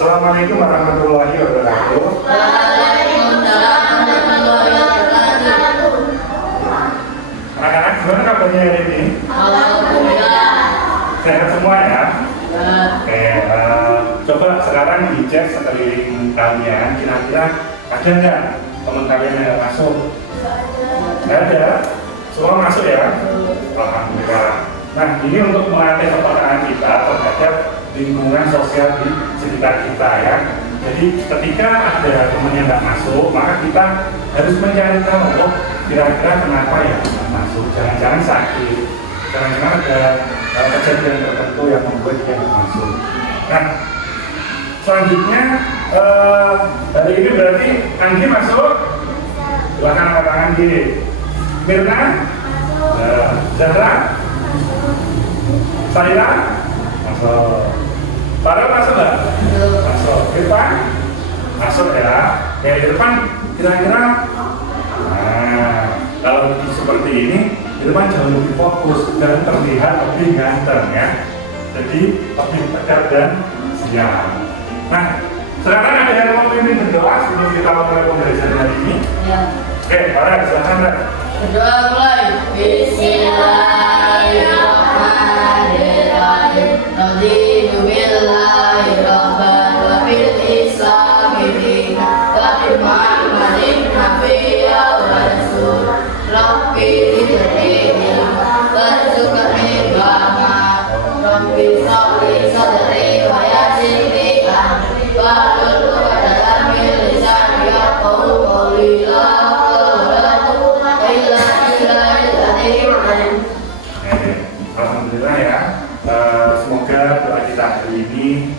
Assalamualaikum warahmatullahi wabarakatuh. Waalaikumsalam warahmatullahi wabarakatuh. Anak-anak, gimana kabarnya hari ini? Alhamdulillah. Sehat semua ya? Oke, coba sekarang dicek sekeliling kalian, kira-kira ada nggak teman kalian yang masuk? Nggak ada? Semua masuk ya? Alhamdulillah. Nah, ini untuk melatih kepekaan kita terhadap lingkungan sosial di sekitar kita ya. Jadi ketika ada teman yang nggak masuk, maka kita harus mencari tahu, oh, kira-kira kenapa ya nggak masuk. Jangan-jangan sakit, jangan-jangan ada kejadian tertentu yang membuat dia nggak masuk. Nah, selanjutnya hari ini berarti Anggi masuk. Silakan angkat tangan kiri. Mirna, Zahra, Saira, masuk. Farel masuk nggak? Masuk. Irfan? Masuk ya. Ya Irfan kira-kira, nah kalau seperti ini Irfan jauh lebih fokus dan terlihat lebih ganteng ya. Jadi lebih tegar dan siap. Nah, sekarang ada yang mau pimpin berdoa sebelum kita mulai pembelajaran hari ini? Ya. Oke, Farel silakan. Berdoa mulai. Bismillahirrahmanirrahim. Raditu billahi rabban wa bil islami dinan wa bi Muhammadin nabiyya wa rasul. Rabbi zidni warzuqni ilma. Rabbi shrah sadri wa yassir li amri wahlul 'uqdatam min lisani yafqahu qawli. Alhamdulillah ya, semoga doa kita hari ini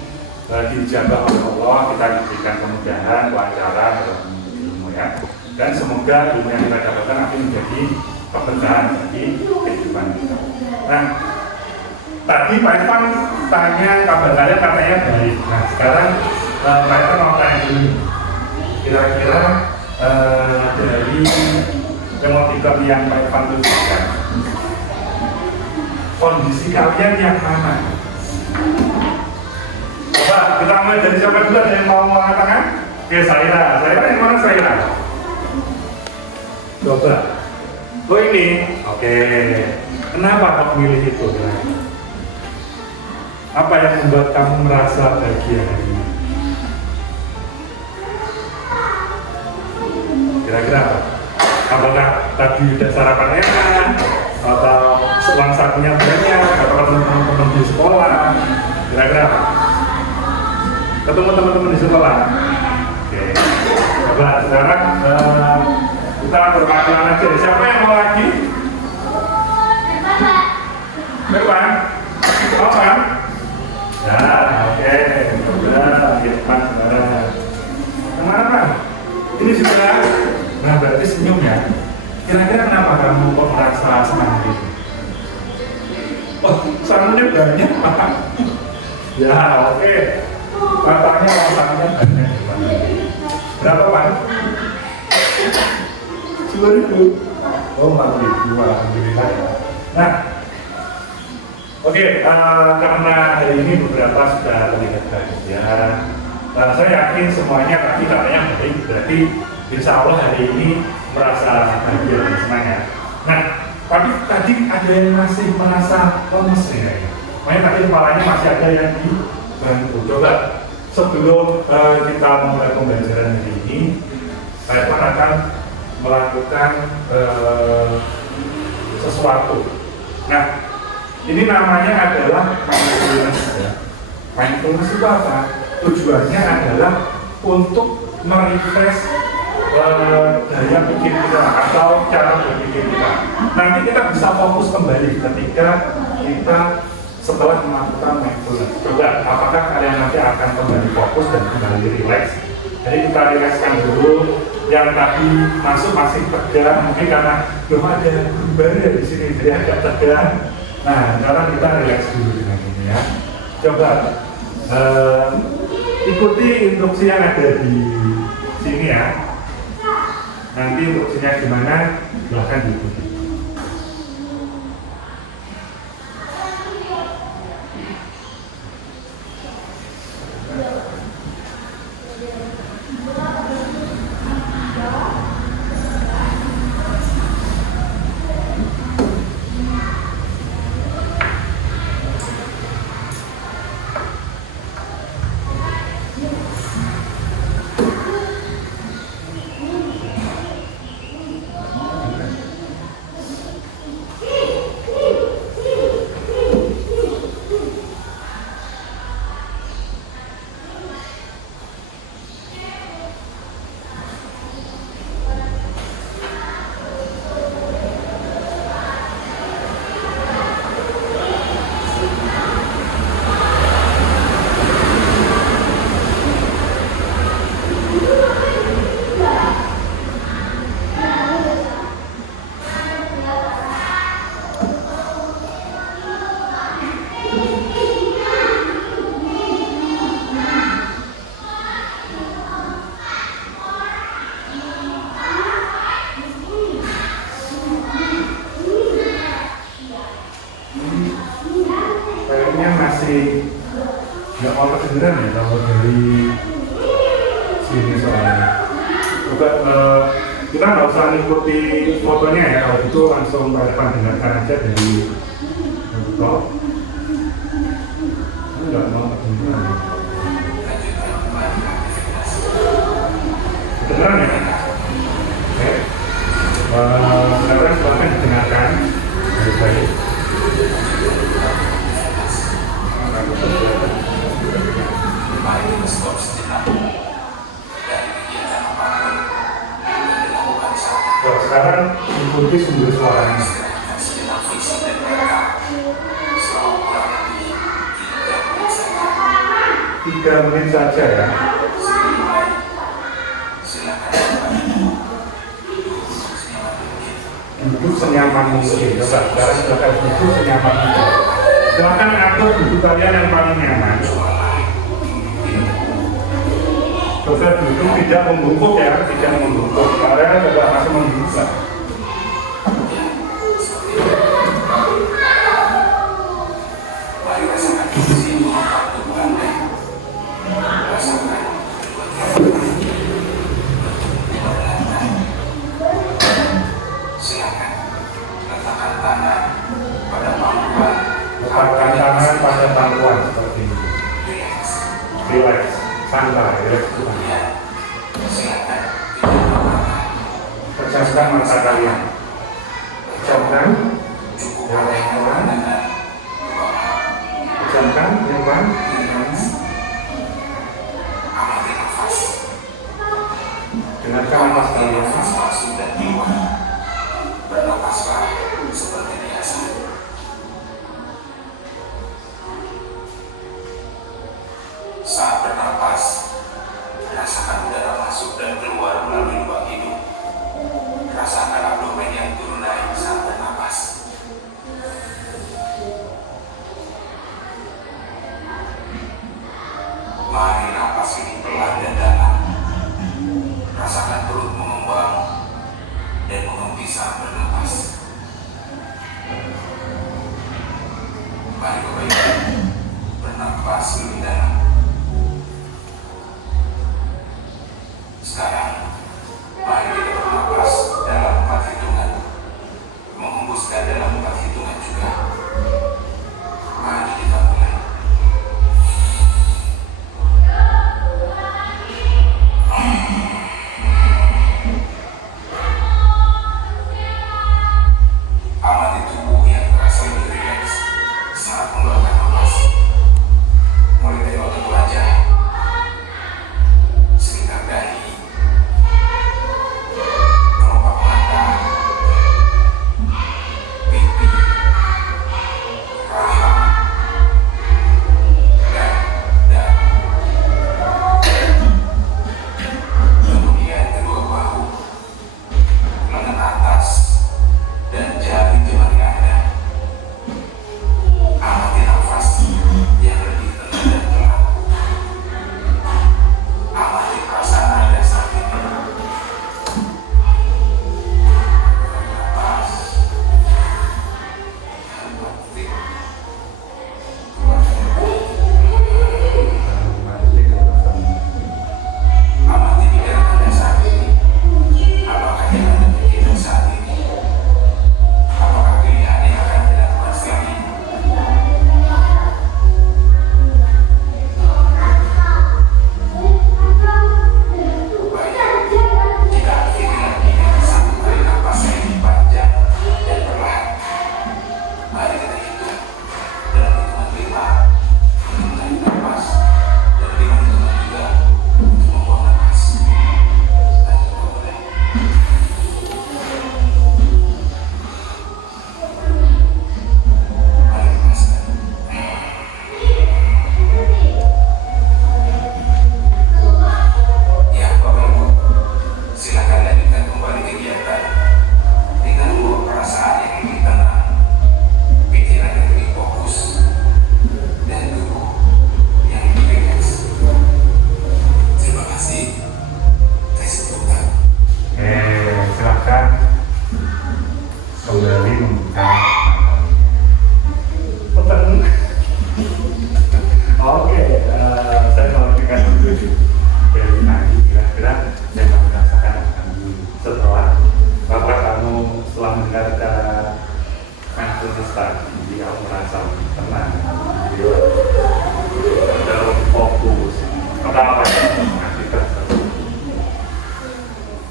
dijabah oleh Allah, kita diberikan kemudahan, kelancaran dalam ilmu ya, dan semoga ilmu yang kita dapatkan nanti menjadi keberkahan bagi kehidupan kita. Nah, tadi Pak Irfan tanya kabar kalian katanya baik. Nah, sekarang Pak Irfan mau tanya dulu, kira-kira dari emotikon yang Pak Irfan tuliskan, kondisi kalian yang mana? Coba kita mulai dari siapa dulu, ada yang mau angkat tangan? Oke, Saira yang mana Saira? Coba. Oh ini, oke. Kenapa kau pilih itu? Apa yang membuat kamu merasa bahagia hari ini? Kira-kira apa? Apakah tadi udah sarapan enak? Atau selang sakunya banyak, atau teman-teman di sekolah, kira-kira apa? Ketemu teman-teman di sekolah. Oke, coba sekarang kita berpakuan aja. Siapa yang mau lagi? Irfan? Apa? Ya, oke. Udah, Irfan sekarang. Kemana Pak? Ini sudah. Nah, berarti senyum ya. Kira-kira kenapa kamu kok merasa senang gitu? Oh, sanggupnya banyak Pak. Ya, oke. Katanya mau sanggupnya banyak. Berapa Pak? 2.000. Oh, 4.000. Alhamdulillah. Nah, oke. Karena hari ini beberapa sudah terlihat bahagia. Saya yakin semuanya tadi katanya baik. Berarti insya Allah hari ini merasa bahagia dan senang ya. Nah, tapi tadi ada yang masih merasa lemes ya. Makanya tadi kepalanya masih ada yang dibantu. Coba sebelum kita memulai pembelajaran hari ini, saya akan melakukan sesuatu. Nah, ini namanya adalah mindfulness ya. Mindfulness itu apa? Tujuannya adalah untuk merefresh daya pikir kita atau cara berpikir kita. Nanti kita bisa fokus kembali ketika kita setelah melakukan mindfulness. Coba, apakah kalian nanti akan kembali fokus dan kembali rileks? Jadi kita rilekskan dulu. Yang tadi masuk masih tegang, mungkin karena belum ada baru di sini, jadi agak tegang. Nah, sekarang kita rileks dulu dengan ini ya. Coba ikuti instruksi yang ada di sini ya. Nanti instruksinya gimana, silahkan diikuti. juga kita nggak usah ngikuti fotonya ya, kalau itu langsung pada dengarkan aja dari laptop. Enggak mau kedengeran. Kedengeran ya? Oke. Sekarang silahkan didengarkan baik-baik. Sekarang ikuti sumber suaranya. 3 menit saja ya. Duduk senyaman mungkin. Sekarang silakan duduk senyaman mungkin. Silakan atur duduk kalian yang paling nyaman. Coba duduk tidak membungkuk ya, tidak membungkuk. Kalian tidak langsung membungkuk. Letakkan tangan pada pangkuan seperti ini. Relax, santai, relax juga. Pejamkan mata kalian. Pejamkan. Pelan-pelan. Pejamkan, pelan-pelan. Dengarkan nafas kalian. Bernafaslah seperti biasa. Saat bernapas, rasakan udara masuk dan keluar melalui lubang hidung. Rasakan abdomen yang turun naik saat bernapas. Mari napas ini pelan dan dalam. Rasakan perut mengembang dan menghembus saat bernapas. Mari Bapak Ibu bernapas lebih dalam. Sekarang, mari kita bernapas dalam 4 hitungan, menghembuskan dalam 4 hitungan juga. Mari kita mulai. Amati tubuh yang terasa lebih rileks saat mengeluarkan napas. Mulai dari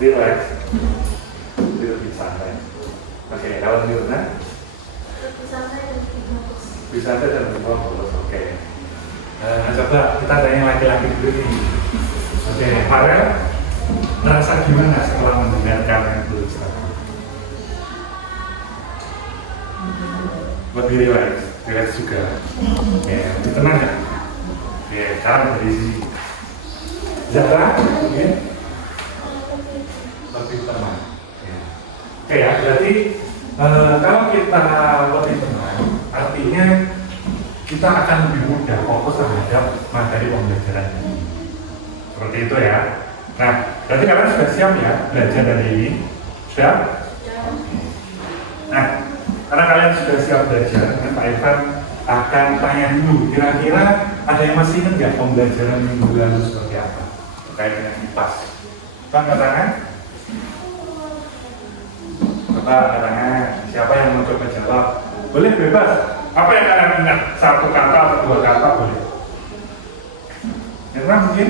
Relax. Lebih santai. Oke, kalau Mirna? Lebih santai dan lebih bagus. Lebih santai dan lebih fokus. Oke. Nah, coba kita tanya laki-laki dulu nih. Oke, Farel, merasa gimana setelah mendengarkan yang dulu sekarang? Lebih relax juga. Oke, lebih tenang ya. Oke, sekarang dari sisi Zara, oke, lebih tenang. Oke ya, berarti kalau kita lebih tenang, artinya kita akan lebih mudah fokus terhadap materi pembelajaran ini. Seperti itu ya. Nah, berarti kalian sudah siap ya belajar dari ini? Sudah? Nah, karena kalian sudah siap belajar, Pak Irfan akan tanya dulu, kira-kira ada yang masih ingat nggak pembelajaran minggu lalu seperti apa? Terkait dengan IPAS. Angkat tangan. Coba angkat tangan. Siapa yang mau coba jawab? Boleh bebas. Apa yang kalian ingat? Satu kata atau dua kata boleh. Irfan mungkin?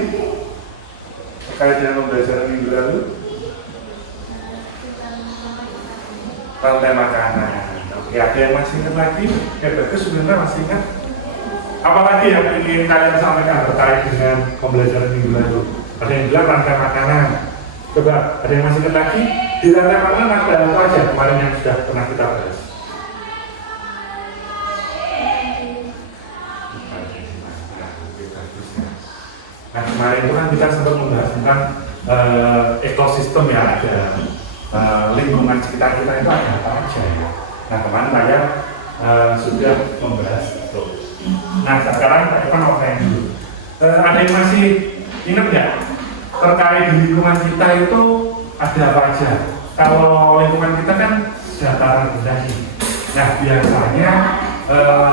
Terkait dengan pembelajaran minggu lalu? Rantai makanan. Oke, ada yang masih ingat lagi? Ya bagus, sebenarnya masih ingat. Apalagi yang ingin kalian sampaikan terkait dengan pembelajaran minggu lalu? Ada yang bilang rantai makanan. Coba, ada yang masih ingat lagi? Di rantai makanan ada apa aja kemarin yang sudah pernah kita bahas? Nah, kemarin itu kan kita sempat membahas tentang ekosistem yang ada. Lingkungan sekitar kita itu ada apa aja ya. Nah, kemarin saya sudah membahas itu. Nah, sekarang Pak Irfan mau tanya dulu. Ada yang masih ingat nggak terkait di lingkungan kita itu ada apa aja? Kalau lingkungan kita kan dataran rendah nih. Nah, biasanya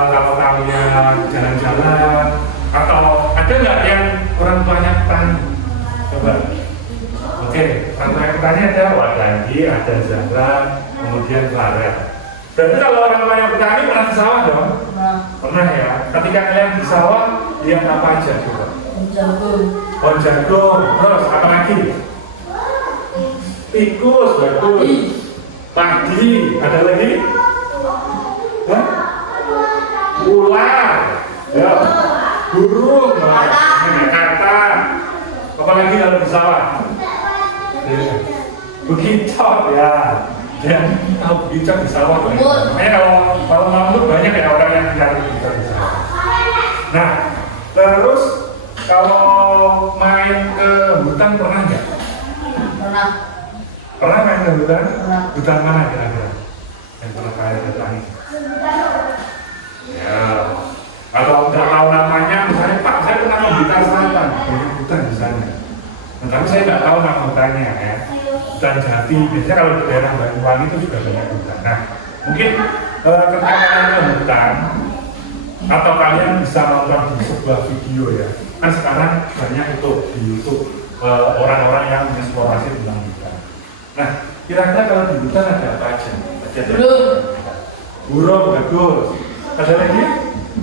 kalau kalian jalan-jalan atau ada nggak yang orang tuanya petani? Coba. Oke, orang tuanya petani ada Wadandi, ada Zahra, kemudian Clara. Berarti kalau orang tuanya petani pernah di sawah dong? Pernah ya. Ketika kalian di sawah, lihat apa aja coba? Jagung. Oh, jagung. Terus apa lagi? Tikus, bagus. Padi, ada lagi? Hah? Ular. Ya. Burung. Kata. Apa lagi kalau di sawah? Bekicot ya. Dan tahu bekicot di sawah. Makanya kalau mamut banyak ya orang yang cari bekicot di sawah. Nah, terus kalau main ke hutan pernah nggak? Pernah. Pernah main ke hutan? Pernah. Hutan mana kira-kira? Yang pernah kalian datangi? Ya. Kalau nggak tahu namanya, misalnya Pak, saya pernah ke hutan selatan, banyak hutan di sana. Nah, tapi saya nggak tahu nama hutannya ya. Hutan Jati, biasanya kalau di daerah Banyuwangi itu juga banyak hutan. Nah, mungkin ketika kalian ke hutan, atau kalian bisa nonton di sebuah video ya. Kan sekarang banyak itu di YouTube orang-orang yang mengeksplorasi tentang hutan. Nah, kira-kira kalau di hutan ada apa aja? Burung, bagus. Ada lagi?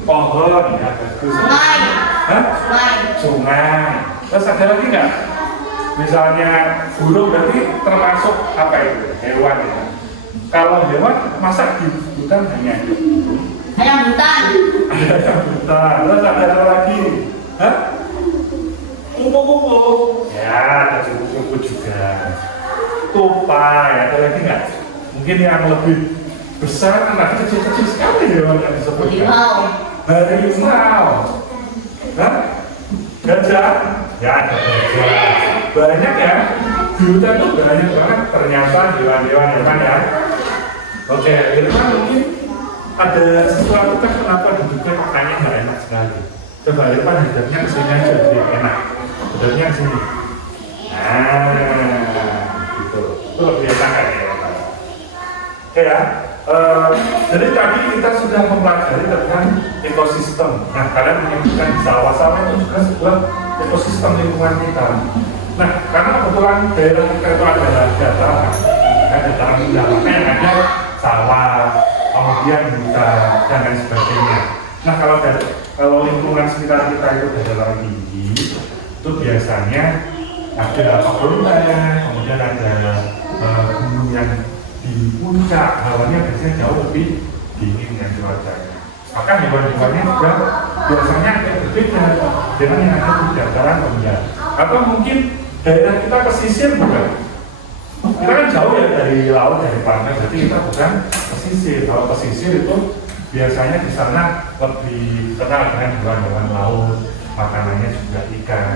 Pohon, ya bagus. Sungai. Hah? Sungai. Sungai. Terus ada lagi nggak? Misalnya burung berarti termasuk apa itu? Hewan ya. Kalau hewan, masa di hutan hanya Ayam hutan. ada yang hutan. Terus ada apa lagi? Hah? Kupu-kupu. Ya, ada kupu-kupu juga. Tupai, ada lagi nggak? Mungkin yang lebih besar kan lagi kecil-kecil sekali hewan yang disebutkan. Harimau. Harimau. Hah? Gajah? Ya, ada gajah. Banyak ya. Di hutan tuh banyak banget ternyata hewan-hewan ya. Oke, Irfan mungkin ada sesuatu kan kenapa duduknya kayaknya nggak enak sekali. Coba Irfan hadapnya ke sini aja biar enak. Hadapnya ke sini. Nah, gitu. Itu lebih enak kan ya. Oke ya. Jadi tadi kita sudah mempelajari tentang ekosistem. Nah, kalian menyebutkan di sawah-sawah itu juga sebuah ekosistem lingkungan kita. Nah, karena kebetulan daerah kita itu adalah dataran, dataran rendah, makanya yang ada sawah, kemudian hutan dan lain sebagainya. Nah, kalau lingkungan sekitar kita itu dataran tinggi, itu biasanya ada pegunungan, kemudian ada gunung yang di puncak, hawanya biasanya jauh lebih dingin yang cuacanya. Maka hewan-hewannya juga biasanya berbeda dengan yang ada di dataran rendah. Atau mungkin daerah kita pesisir bukan? Kita kan jauh ya dari laut, dari pantai, jadi kita bukan pesisir. Kalau pesisir itu biasanya di sana lebih kenal dengan hewan-hewan laut, makanannya juga ikan.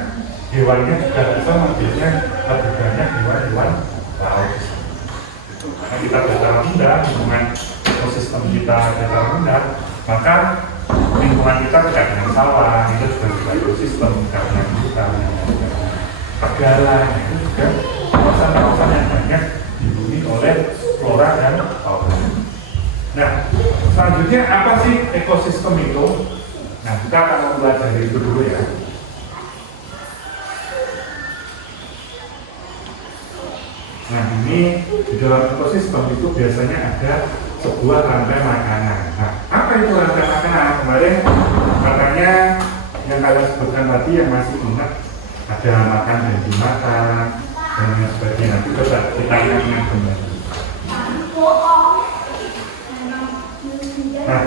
Hewannya juga bisa biasanya lebih banyak hewan-hewan laut. Karena kita dataran rendah, lingkungan ekosistem kita dataran rendah, maka lingkungan kita dekat dengan sawah, itu juga ekosistem karena hutan, pegalan, itu juga kawasan-kawasan yang banyak dihuni oleh flora dan fauna. Nah, selanjutnya apa sih ekosistem itu? Nah, kita akan mempelajari itu dulu ya. Nah, ini di dalam ekosistem itu biasanya ada sebuah rantai makanan. Nah, apa itu rantai makanan? Kemarin katanya yang kalian sebutkan tadi yang masih ingat ada makan dan dimakan dan lain sebagainya. Nanti coba kita ingat kembali. Nah,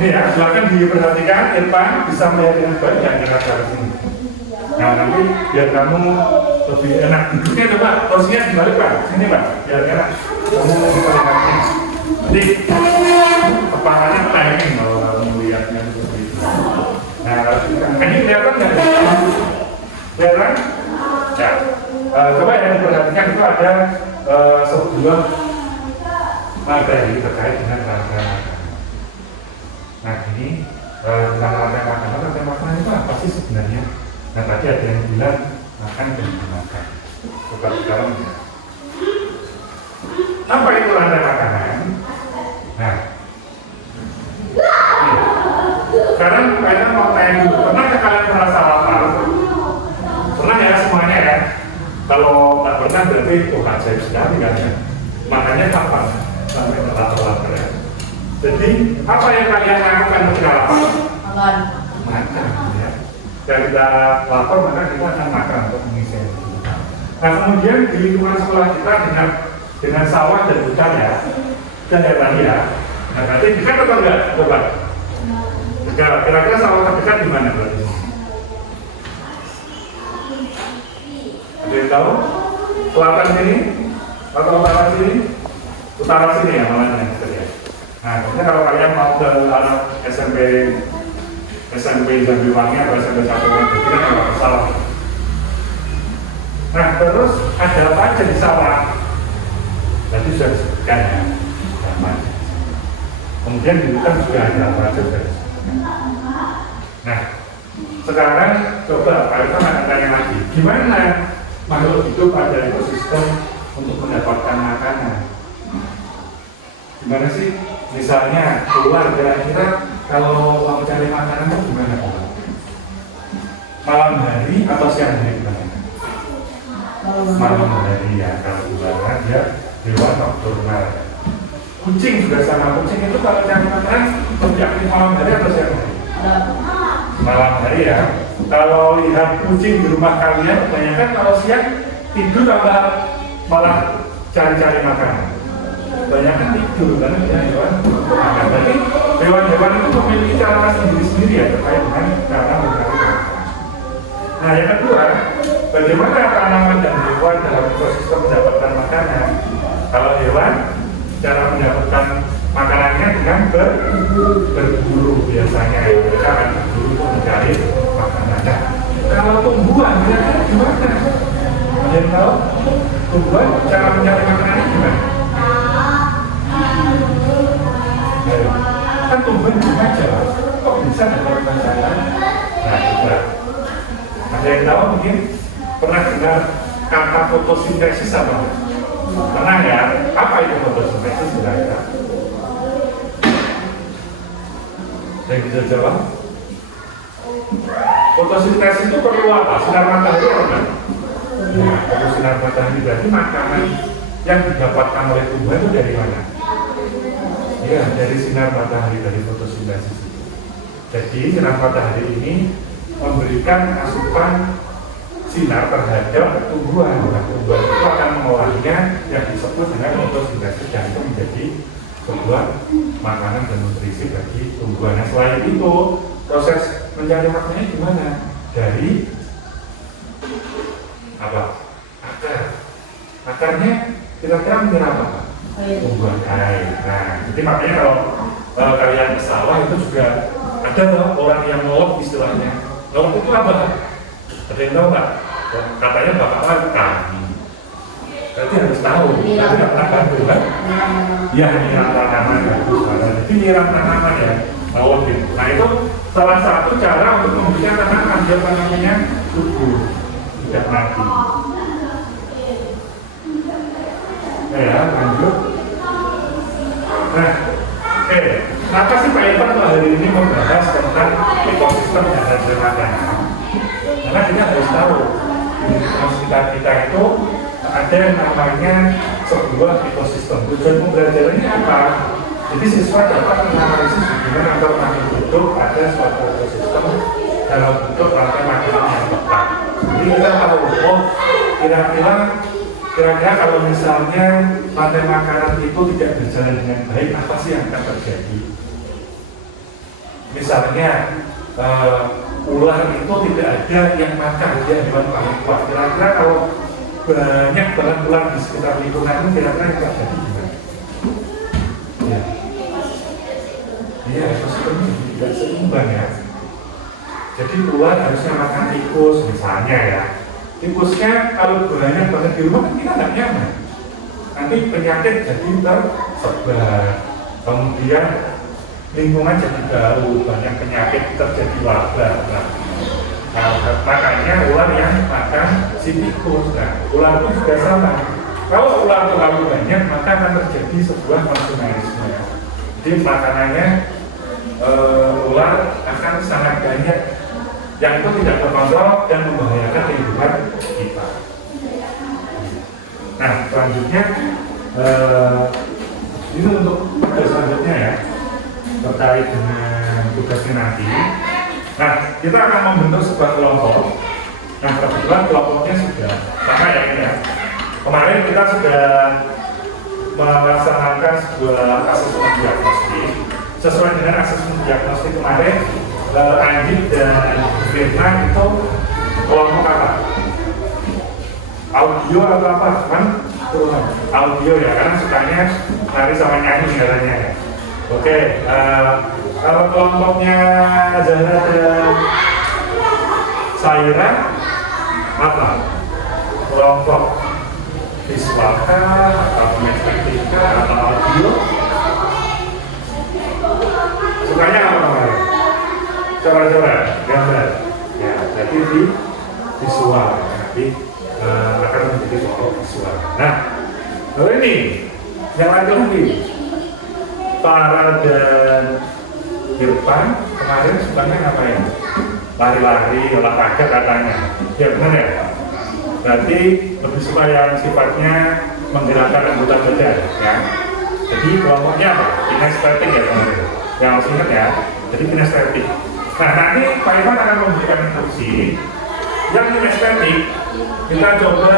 ini ya, silakan diperhatikan. Irfan bisa melihat dengan baik yang kira-kira sini. Nah, nanti biar kamu lebih enak duduknya, coba posisinya dibalik Pak, sini Pak, biar enak kamu lebih melihatnya. Jadi kepalanya timing kalau kamu melihatnya seperti itu. Nah, ini kelihatan nggak? Kelihatan? Ya. Coba yang diperhatikan itu ada sebuah materi terkait dengan rantai makanan. Nah, ini tentang rantai makanan itu apa sih sebenarnya? Nah, tadi ada yang bilang makan dan dimakan. Coba sekarang ya. Apa itu rantai makanan? Nah, sekarang kalian mau tanya dulu, pernah kalian merasa lapar? Pernah ya semuanya ya? Kalau tak pernah berarti ajaib sekali kan ya? Makanya kapan sampai lapar ya? Jadi, apa yang kalian lakukan ketika lapar? Makan ya. Jika kita lapar, maka kita akan makan untuk mengisi hidup. Nah, kemudian di lingkungan sekolah kita dengan sawah dan hutan ya, dan ya tadi ya. Nah, berarti dekat atau enggak? Coba. Kira-kira sawah terdekat di mana berarti? Ada yang tahu? Selatan sini? Atau utara sini? Utara sini ya malahnya. Nah, kemudian kalau kalian mau ke arah SMP Zambiwangi atau SMP Satuan Bukit kan nggak salah. Nah, terus ada apa aja di sawah? Berarti sudah disebutkan ya. Kemudian di hutan juga ada apa aja sudah disebutkan. Nah, sekarang coba kita akan tanya lagi, gimana makhluk hidup pada ekosistem untuk mendapatkan makanan? Gimana sih? Misalnya keluar kira-kira kalau mau cari makanan itu gimana? Malam hari atau siang hari gimana? Malam hari ya, kalau keluar dia hewan nokturnal. Kucing juga sama, kucing itu kalau cari makanan lebih aktif malam hari atau siang hari? Malam hari ya. Kalau lihat kucing di rumah kalian, kebanyakan kalau siang tidur atau malah cari-cari makanan. Kebanyakan tidur karena dia hewan makan. Jadi hewan-hewan itu memiliki cara sendiri-sendiri ya terkait dengan cara mencari makanan. Nah, yang kedua, bagaimana tanaman dan hewan dalam ekosistem mendapatkan makanan? Kalau hewan, cara mendapatkan makanannya dengan berburu biasanya. Mereka akan berburu untuk mencari makanan. Nah, kalau tumbuhan, kira-kira gimana? Ada yang tahu? Tumbuhan cara mencari makanannya gimana? Kan tumbuhan cuma aja, kok bisa mendapatkan makanan? Nah, juga. Ada yang tahu mungkin pernah dengar kata fotosintesis apa? Pernah ya? Apa itu fotosintesis kira-kira? Ada yang bisa jawab? Fotosintesis itu perlu apa? Sinar matahari atau enggak? Nah, perlu sinar matahari, berarti makanan yang didapatkan oleh tumbuhan itu dari mana? Ya, dari sinar matahari, dari fotosintesis. Jadi sinar matahari ini memberikan asupan sinar terhadap tumbuhan. Nah, tumbuhan itu akan mengolahnya yang disebut dengan fotosintesis dan itu menjadi sebuah makanan dan nutrisi bagi tumbuhan. Nah, selain itu proses mencari makannya gimana? Dari apa? Akar. Akarnya kira-kira menyerap apa? Tumbuhan air. Nah, jadi makanya kalau kalian ke sawah itu juga ada loh orang yang nolok istilahnya. Nolok itu apa? Ada yang tahu nggak? Katanya bapak kami. Berarti harus tahu. Tapi nggak pernah bantu kan? Ya, nyiram tanaman. Jadi nyiram tanaman ya. Nolok gitu. Nah itu salah satu cara untuk memberikan tanaman biar tanamannya subur, tidak mati. Ya, lanjut. Nah, kenapa sih Pak Irfan hari ini membahas tentang ekosistem dan hasil makanan? Karena kita harus tahu di sekitar kita itu ada yang namanya sebuah ekosistem. Tujuan pembelajarannya apa? Jadi siswa dapat menganalisis hubungan antar makhluk hidup ada suatu ekosistem dalam bentuk rantai makanan yang tepat. Jadi kita tahu, oh kira-kira kalau misalnya rantai makanan itu tidak berjalan dengan baik, apa sih yang akan terjadi? Misalnya ular itu tidak ada yang makan, dia hewan paling kuat. Kira-kira kalau banyak banget ular di sekitar lingkungan itu kira-kira yang terjadi gimana? Ya. Iya, ekosistemnya tidak seimbang ya. Jadi ular harusnya makan tikus misalnya ya. Tikusnya kalau banyak banget di rumah kita nggak nyaman. Nanti penyakit jadi tersebar. Kemudian lingkungan jadi baru, banyak penyakit terjadi wabah. Nah, makanya ular yang makan si tikus. Nah, ular itu juga sama. Kalau ular terlalu banyak, maka akan terjadi sebuah konsumerisme. Jadi makanannya ular akan sangat banyak yang itu tidak terkontrol dan membahayakan kehidupan kita. Nah, selanjutnya ini untuk tugas selanjutnya ya, terkait dengan tugasnya nanti. Nah, kita akan membentuk sebuah kelompok. Nah, kebetulan kelompoknya sudah sama ya ini ya. Kemarin kita sudah melaksanakan sebuah asesmen diagnostik. Sesuai dengan asesmen diagnostik kemarin, Anjing dan Firna itu kelompok apa? Audio atau apa? Kan audio ya, karena sukanya nari sama nyanyi katanya ya. Oke, kalau kelompoknya Zahra dan Saira apa? Kelompok visual kah, atau kinestetik kah, atau audio? Sukanya apa kemarin? Coba-coba, gambar. Ya, jadi di visual, nanti akan menjadi kelompok visual. Nah, lalu ini yang lagi Farah dan Irfan kemarin sukanya ngapain? Lari-lari, olahraga katanya. Ya benar ya? Berarti lebih suka yang sifatnya menggerakkan anggota badan ya. Jadi kelompoknya apa? Kinestetik ya teman-teman. Yang harus ingat ya. Jadi kinestetik. Nah nanti Pak Irfan akan memberikan instruksi yang kinestetik. Kita coba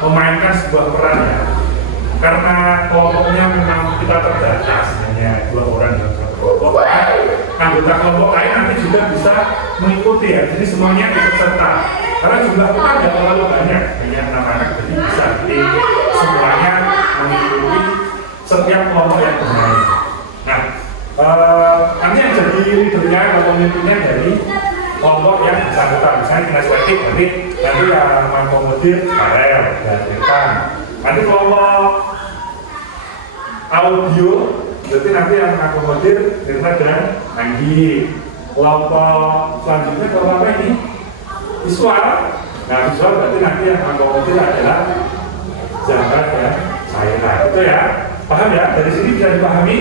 memainkan sebuah peran ya. Karena kelompoknya memang kita terbatas, hanya 2 orang dalam satu kelompok. Anggota kelompok lain nanti juga bisa mengikuti ya. Jadi semuanya ikut serta. Karena jumlah kita tidak terlalu banyak, hanya 6 anak, jadi bisa semuanya mengikuti setiap kelompok yang bermain. Nah, nanti yang jadi leadernya atau pemimpinnya dari kelompok yang bersangkutan, misalnya kinestetik, nanti yang mengakomodir Farel dan Irfan. Nanti kelompok audio, berarti nanti yang mengakomodir Irna dan Anggi. Kelompok selanjutnya kelompok apa ini? Visual. Nah visual berarti nanti yang mengakomodir adalah Zahra dan Saira. Itu ya, paham ya? Dari sini bisa dipahami?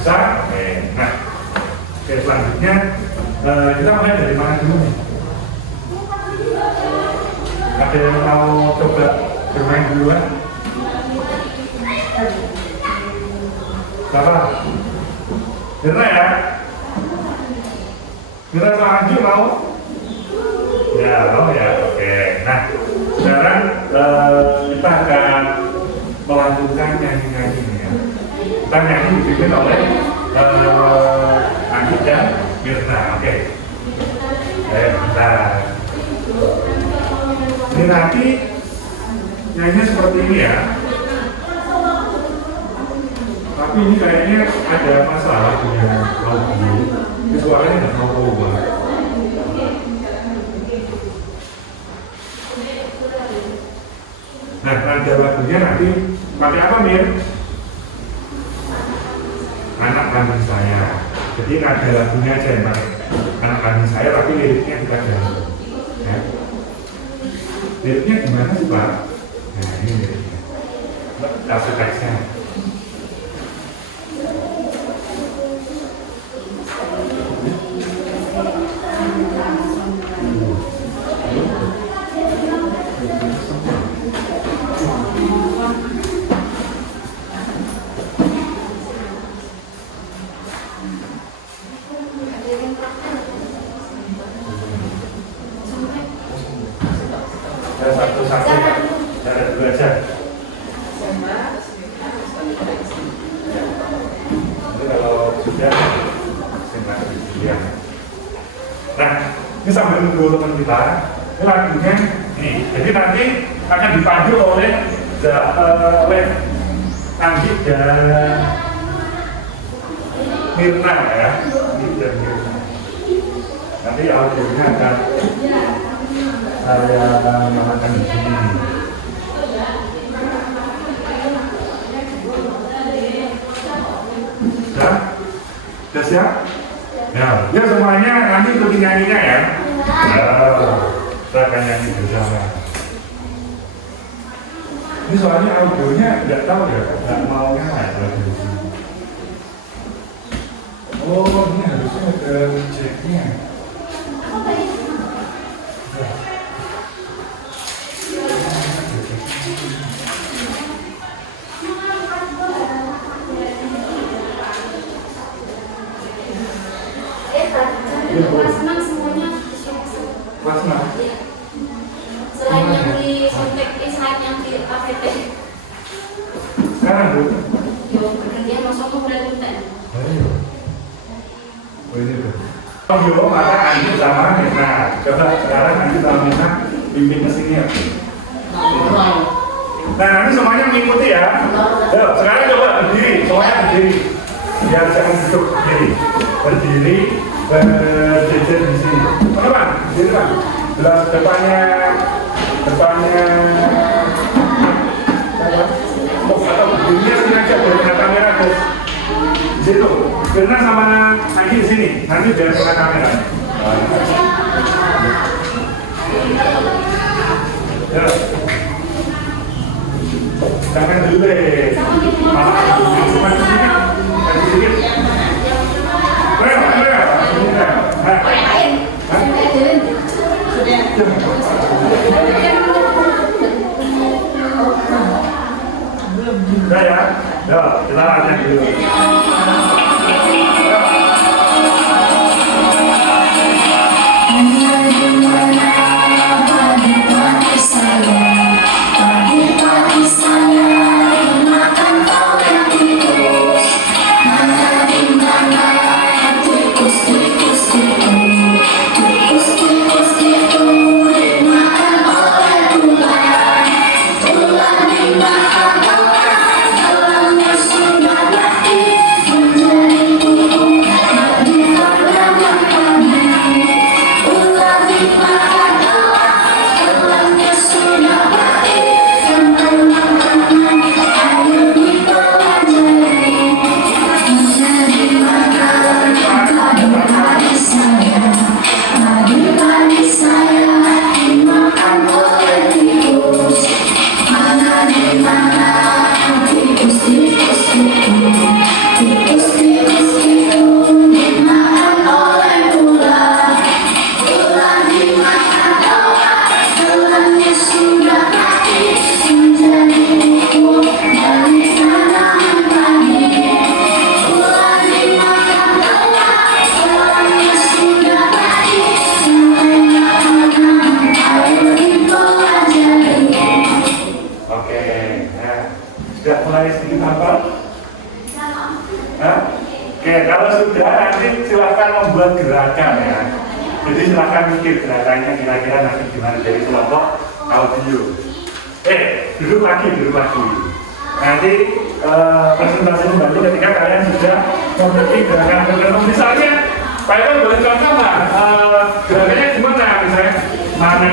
Bisa? Nah, oke, selanjutnya kita mulai dari mana dulu nih? Ada yang mau coba bermain duluan? Bapak? Bener ya? Mirna sama Anju mau? Ya, mau ya. Oke. Nah, sekarang kita akan melakukan nyanyi-nyanyi ya. Kita nyanyi dipimpin oleh Anju dan Mirna. Oke. Bentar. Ini nanti nyanyinya seperti ini ya. Tapi ini kayaknya ada masalah dengan audio. Ini suaranya nggak mau keluar. Nah, nada lagunya nanti pakai apa, Mir? Anak kandung saya. Jadi nada lagunya aja yang pakai anak kandung saya, tapi liriknya kita ganti. Ya. Liriknya gimana sih, Pak? Nah, ini liriknya. Kasih teksnya. Satu-satu, cara dulu aja. Nanti kalau sudah, saya ya. Nah, ini sambil nunggu teman kita, ini lagunya nih. Jadi nanti akan dipandu oleh Anggit dan Mirna ya. Nanti audionya akan saya mengatakan di sini. Sudah siap? Ya, ya semuanya nanti ikuti nyanyinya ya. Kita akan nyanyi bersama. Ini soalnya audionya nggak tahu ya, nggak mau nyala lagi di sini. Oh, ini harusnya ada ceknya. Kelas 6 semuanya Kelas 6? Iya. Selain yang di Sontek, selain yang di APT. Sekarang Bu? Yo, pergantian masuk ke bulan Tunten. Oh ini Bu. Audio maka Anju sama Mirna. Coba sekarang Anju sama Mirna bimbing ke sini ya. Nah nanti semuanya mengikuti ya. Yo, sekarang coba berdiri, semuanya berdiri. Biar jangan duduk berdiri. Berdiri, berjejer di sini. Teman-teman, berdiri Pak. Belah depannya atau berdirinya sini aja biar kena kamera guys. Di situ. Mirna sama Anji di sini. Nanti biar kena kamera. Ya. Jangan dulu deh. Cuma sedikit. Udah ya? Yuk, kita latihan dulu. Sudah sudah, nanti silakan membuat gerakan ya. Jadi silakan mikir gerakannya kira-kira nanti gimana dari kelompok audio. Duduk lagi. Nanti presentasi kembali ketika kalian sudah mengerti gerakan tertentu. Misalnya, Pak Iwan boleh contoh nggak? Gerakannya gimana? Misalnya, mana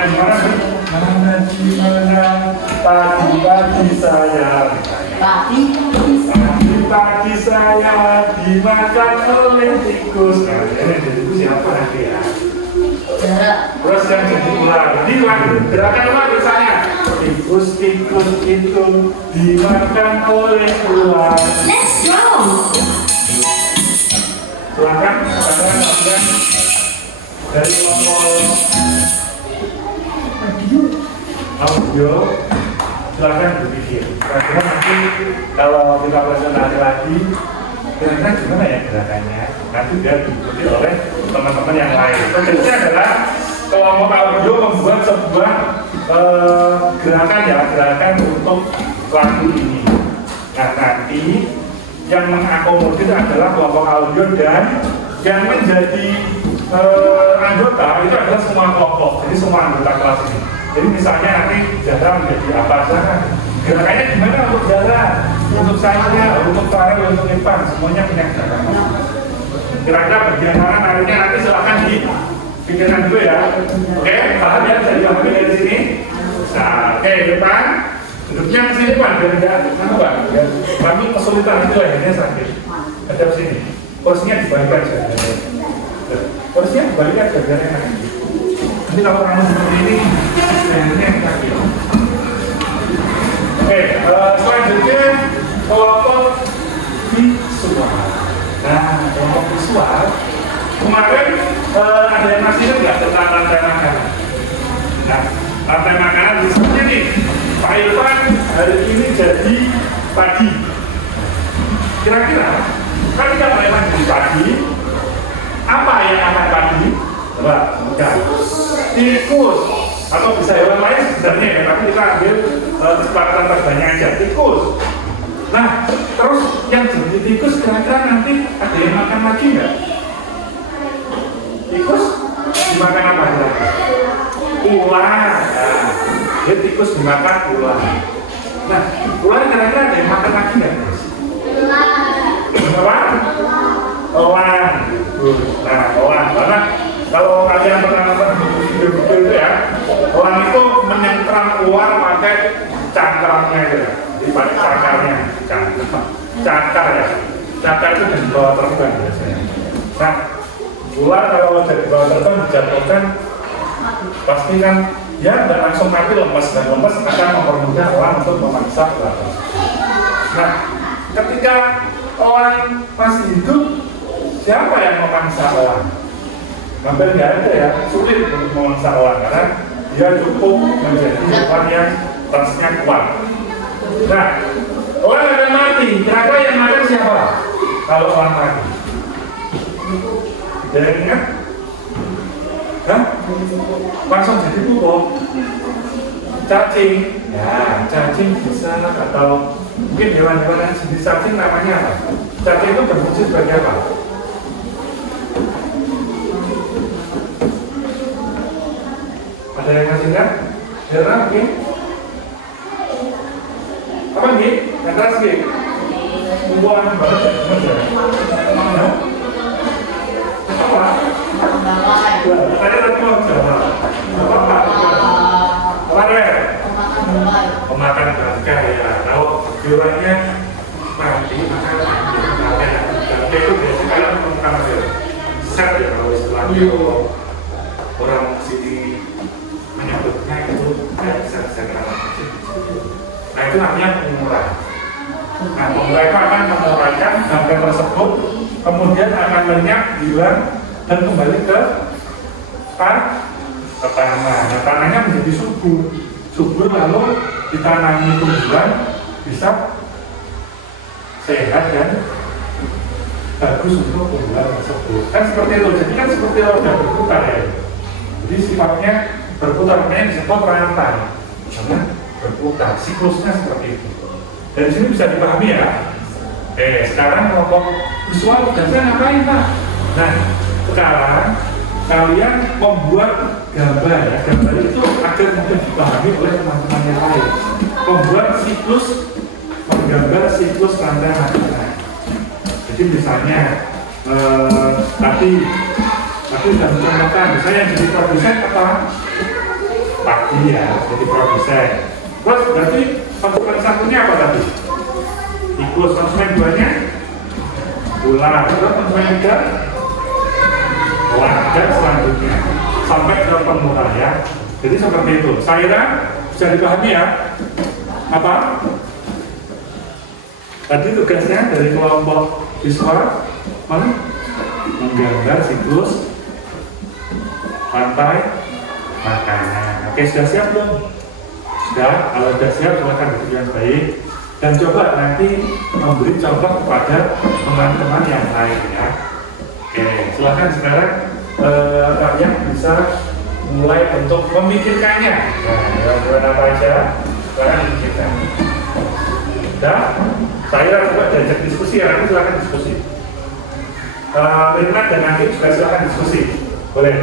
pagi saya. Pagi saya dimakan oleh tikus. Nah, ini tikus siapa nanti ya? Terus yang jadi ular. Jadi gerakan apa misalnya? Tikus itu dimakan oleh ular. Let's go. Silakan dari kelompok audio. Silakan berpikir. Karena nanti kalau kita presentasi lagi, kira-kira gimana ya gerakannya? Nanti biar diikuti oleh teman-teman yang lain. Tentunya adalah kelompok audio membuat sebuah gerakan untuk lagu ini. Nah, nanti yang mengakomodir adalah kelompok audio dan yang menjadi anggota itu adalah semua kelompok, jadi semua anggota kelas ini. Jadi misalnya nanti Zara menjadi apa saja, gerakannya gimana untuk Zara, untuk saya, untuk Farel, untuk Irfan, semuanya punya gerakan. Kira-kira bagian mana nantinya nanti silahkan dipikirkan dulu ya. Oke, paham ya? Bisa diambil dari sini. Nah, oke, Irfan, duduknya ke sini Pak, biar tidak apa, kami kesulitan itu akhirnya sakit. Ada sini, kursinya dibalik aja. Kursinya dibalik aja biar enak. Nanti kalau kamu seperti ini, akhirnya sakit. Oke, selanjutnya kelompok visual. Nah, kelompok visual kemarin ada yang masih ingat nggak tentang rantai makanan? Nah, rantai makanan misalnya nih, Pak Irfan hari ini jadi pagi. Kira-kira ketika Pak Irfan jadi pagi, apa yang akan pagi? Coba, bukan tikus atau bisa hewan lain sebenarnya ya, tapi kita ambil kesepakatan terbanya aja, tikus. Nah, terus yang jadi tikus kira-kira nanti ada yang makan lagi nggak? Tikus dimakan apa kira-kira? Ular. Nah, dia tikus dimakan ular. Nah, ular kira-kira ada yang makan lagi nggak? Apa? Elang. Nah, elang. Karena kalau kalian pernah nonton video-video itu ya, elang itu menyengkeram ular pakai cangkramnya itu ya. Dipakai cakarnya, cakar ya. Cakar itu di bawah terbang biasanya. Nah, ular kalau jadi bawah terbang dijatuhkan, pasti kan ya nggak langsung mati, lemas, dan lemas akan mempermudah elang untuk memaksa ular. Nah, ketika elang masih hidup, siapa yang memaksa elang? Hampir nggak ada ya, sulit untuk memaksa elang karena dia cukup menjadi hewan yang transnya kuat. Nah, orang akan mati, kira-kira yang makan siapa? Kalau orang mati? Ada yang ingat? Hah? Langsung jadi pupuk? Cacing? Ya, cacing bisa, atau mungkin hewan-hewan yang jenis cacing namanya apa? Cacing itu berfungsi sebagai apa? Ada yang masih ingat? Kira mungkin? Apa nih? Yang keras nih? Bubuhan banget ya? Apa? Tadi tadi mau jawab. Apa? Apa deh? Pemakan bangkai ya. Tahu biolanya mati makan bangkai. Bangkai itu biasanya kalian menemukan hasil set ya kalau istilahnya orang sini menyebutnya itu set Nah, itu namanya pengurai. Nah, pengurai itu akan menguraikan bangkai tersebut, kemudian akan lenyap, hilang, dan kembali ke tanah. Nah, tanahnya menjadi subur. Subur lalu ditanami tumbuhan bisa sehat dan bagus untuk tumbuhan tersebut. Kan seperti itu. Jadi kan seperti roda berputar ya. Jadi sifatnya berputar, makanya disebut rantai. Karena berputar, siklusnya seperti itu. Dari sini bisa dipahami ya. Sekarang kelompok visual tugasnya ngapain Pak? Nah, sekarang kalian membuat gambar ya. Gambar itu agar mudah dipahami oleh teman-teman yang lain. Membuat siklus, menggambar siklus rantai makanan. Jadi misalnya tadi sudah mencontohkan, misalnya yang jadi produsen apa? Padi ya, jadi produsen. Terus berarti konsumen satunya apa tadi? Tikus. Konsumen duanya ular. Terus konsumen tiga warga selanjutnya sampai ke pemurah ya. Jadi seperti itu. Saya bisa dipahami ya. Apa? Tadi tugasnya dari kelompok visual menggambar siklus rantai makanan. Oke, sudah siap belum? Sudah. Kalau sudah siap, silakan duduk yang baik dan coba nanti memberi contoh kepada teman-teman yang lain ya. Oke, silakan sekarang kalian bisa mulai untuk memikirkannya. Nah, buat apa aja? Silakan memikirkan. Sudah. Saya coba diajak diskusi ya, nanti silakan diskusi. Beriman dan nanti juga silakan diskusi. Boleh.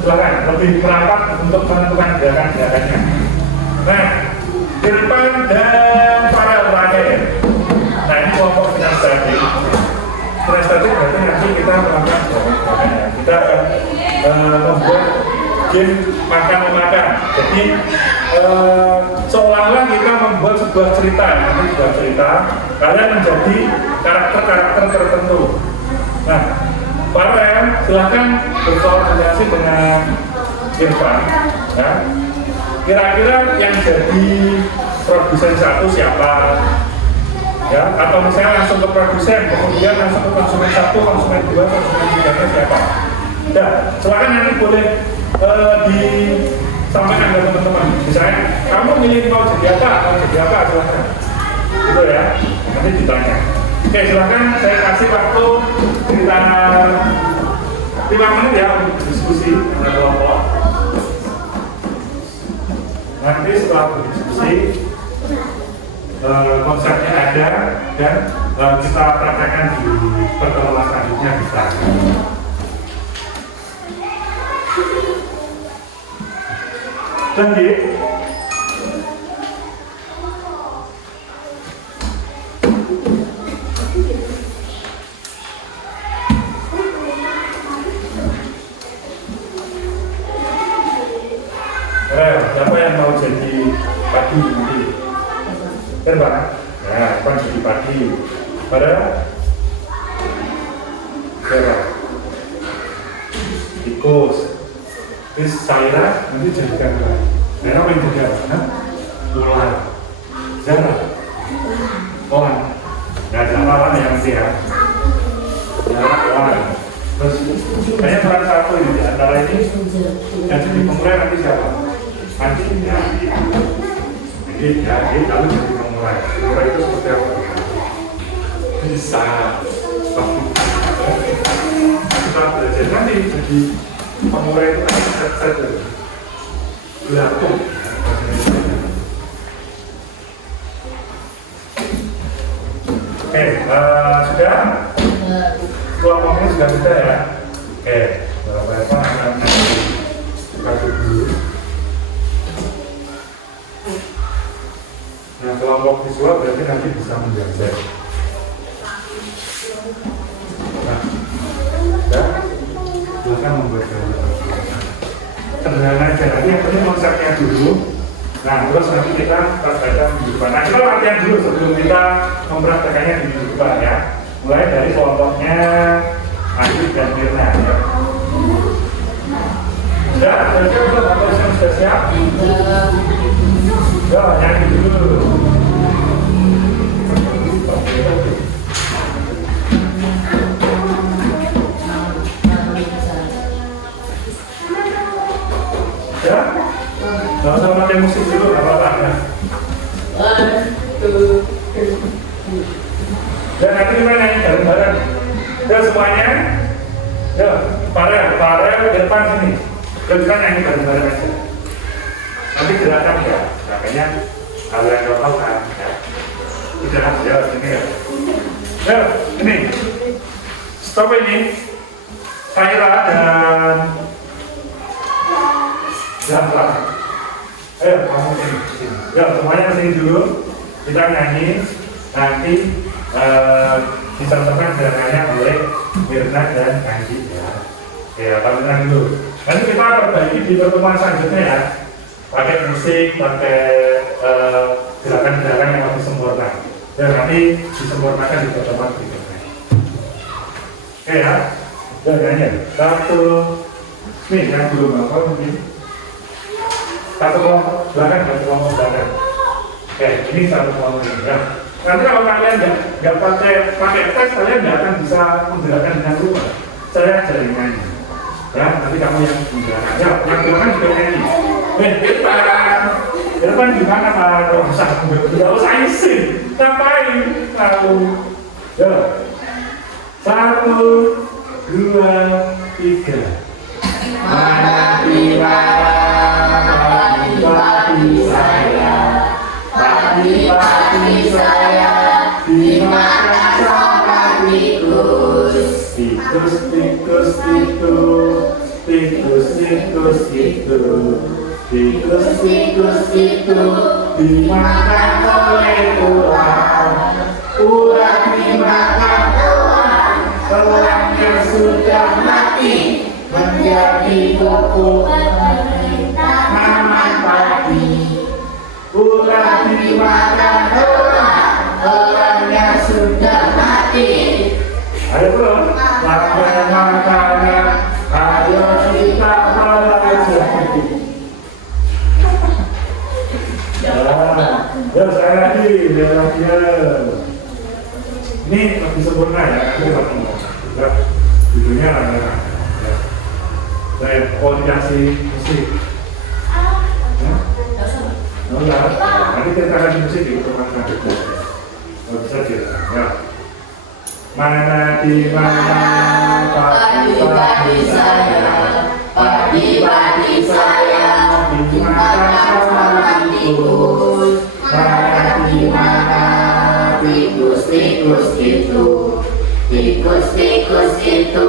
Silakan lebih merapat untuk menentukan gerakan-gerakannya. Nah, Irfan dan para terakhir. Nah, ini kelompok kinestetik. Kinestetik berarti nanti kita melakukan gerakan-gerakannya. Kita akan membuat game makan-memakan. Jadi seolah-olah kita membuat sebuah cerita. Nanti sebuah cerita, kalian menjadi karakter-karakter tertentu. Nah, Farel, silahkan berkoordinasi dengan Irfan. Ya. Kira-kira yang jadi produsen satu siapa? Ya, atau misalnya langsung ke produsen, kemudian langsung ke konsumen satu, konsumen dua, konsumen tiganya siapa? Ya, silahkan nanti boleh disampaikan ke teman-teman. Misalnya, kamu milih mau jadi apa, silahkan. Gitu ya, nanti ditanya. Oke, silahkan saya kasih waktu sekitar 5 menit ya untuk diskusi dengan kelompok. Nanti setelah berdiskusi, konsepnya ada dan kita praktekkan di pertemuan selanjutnya bisa. Jadi, siapa yang mau jadi padi nanti? Kan ya, kan jadi padi. Pada siapa? Tikus. Terus saya nanti jadi gambar. Dan apa yang jadi apa? Ular. Zara. Oan. Nggak ada lawan yang nanti ya. Zara, Oan. Terus kayaknya peran satu ini di antara ini yang jadi pemulai nanti siapa? Nanti ya, jadi lalu jadi pemulai. Pemulai itu seperti apa? Bisa. Kita belajar nanti jadi pemulai itu kan set-set berlaku. Oke, sudah? Kelompoknya sudah sudah ya? Oke, berapa akan kita dulu. Nah, kelompok visual berarti nanti bisa menggambar. Nah, ya, silakan membuat gambar. Sederhana aja, nanti yang penting konsepnya dulu. Nah, terus nanti kita praktekkan di depan. Nah, kita latihan dulu sebelum kita mempraktekannya di depan ya. Mulai dari kelompoknya Adit dan Mirna ya. Sudah, belum? Atau sudah siap? Ya, nyanyi dulu. Ya? Nggak usah pakai musik dulu, nggak apa-apa ya. Dan nanti kita nyanyi bareng-bareng. Ya semuanya. Ya, Farel depan sini. Ya kita nyanyi bareng-bareng aja. Nanti gerakan ya, makanya kalau yang lokal kan ya. Udah, ya, ini ya. Ya, ini. Stop ini. Saira dan Zafra. Ayo kamu sini. Ya semuanya kesini dulu. Kita nyanyi. Nanti dicontohkan gerakannya oleh Mirna dan Anggi ya. Oke, kita dulu. Nanti kita perbaiki di pertemuan selanjutnya ya. Pakai musik, pakai gerakan-gerakan yang lebih sempurna. Dan nanti disempurnakan di pertemuan berikutnya. Oke ya. Dan nyanyi. Satu. Nih yang belum apa mungkin. Satu kelompok belakang. Oke, ini satu kelompok ini. Ya. Nanti kalau kalian nggak pakai tes, kalian nggak akan bisa menggerakkan dengan rumah. Saya ajarin nyanyi. Ya, nanti kamu yang menggerakkan. Ya, yang belakang juga nyanyi. Depan gimana Pak? Nggak usah isi. Ngapain? Lalu, ya. 1, 2, 3. Mana padi saya, padi saya, dimakan sama tikus. Tikus itu dimakan oleh ular. Ular dimakan ular. Telurnya sudah mati menjadi pupuk tanaman padi. Ular dimakan ular. Telurnya sudah mati. Ayo bro, makan makanan. Ayo kita belajar. Ya, saya lagi, ya. Ini lebih sempurna ya, nanti kita ngomong. Juga judulnya ada. Saya koordinasi musik. Nanti kita akan musik di pertemuan berikutnya. Kalau bisa cerita, ya. Mana di mana padi saya, padi saya dimakan sama tikus. Mana di mana tikus itu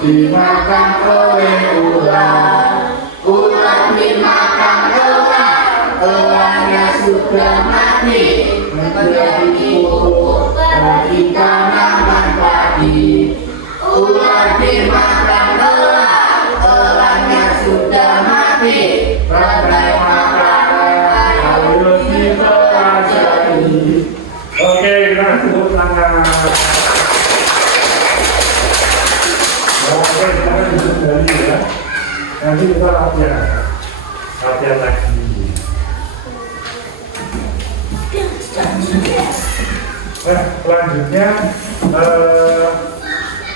dimakan oleh ular. Ular dimakan ular, ularnya sudah mati menjadi pupuk bagi tanaman padi. Ular dimakan ular, ularnya sudah mati bagai makanan. Ayo kita pelajari. Oke, kita tepuk tangan. Oke, kita akan duduk kembali ya. Nanti kita latihan lagi. Nah, selanjutnya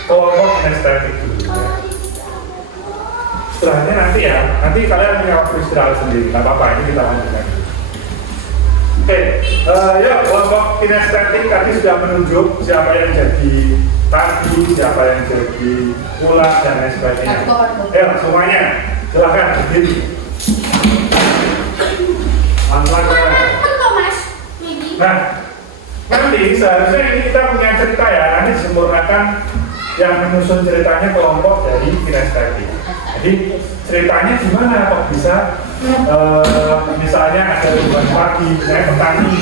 kelompok kinestetik dulu ya. Setelahnya nanti kalian punya waktu istirahat sendiri, nggak apa-apa, ini kita lanjutkan. Oke, yuk kelompok kinestetik tadi sudah menunjuk siapa yang jadi tadi, siapa yang jadi ular dan lain sebagainya. Ayo semuanya, silahkan berdiri. Nah, nanti seharusnya ini kita punya cerita ya, nanti disempurnakan yang menyusun ceritanya kelompok dari kinestetik. Jadi ceritanya gimana kok bisa misalnya ada tumbuhan padi, misalnya petani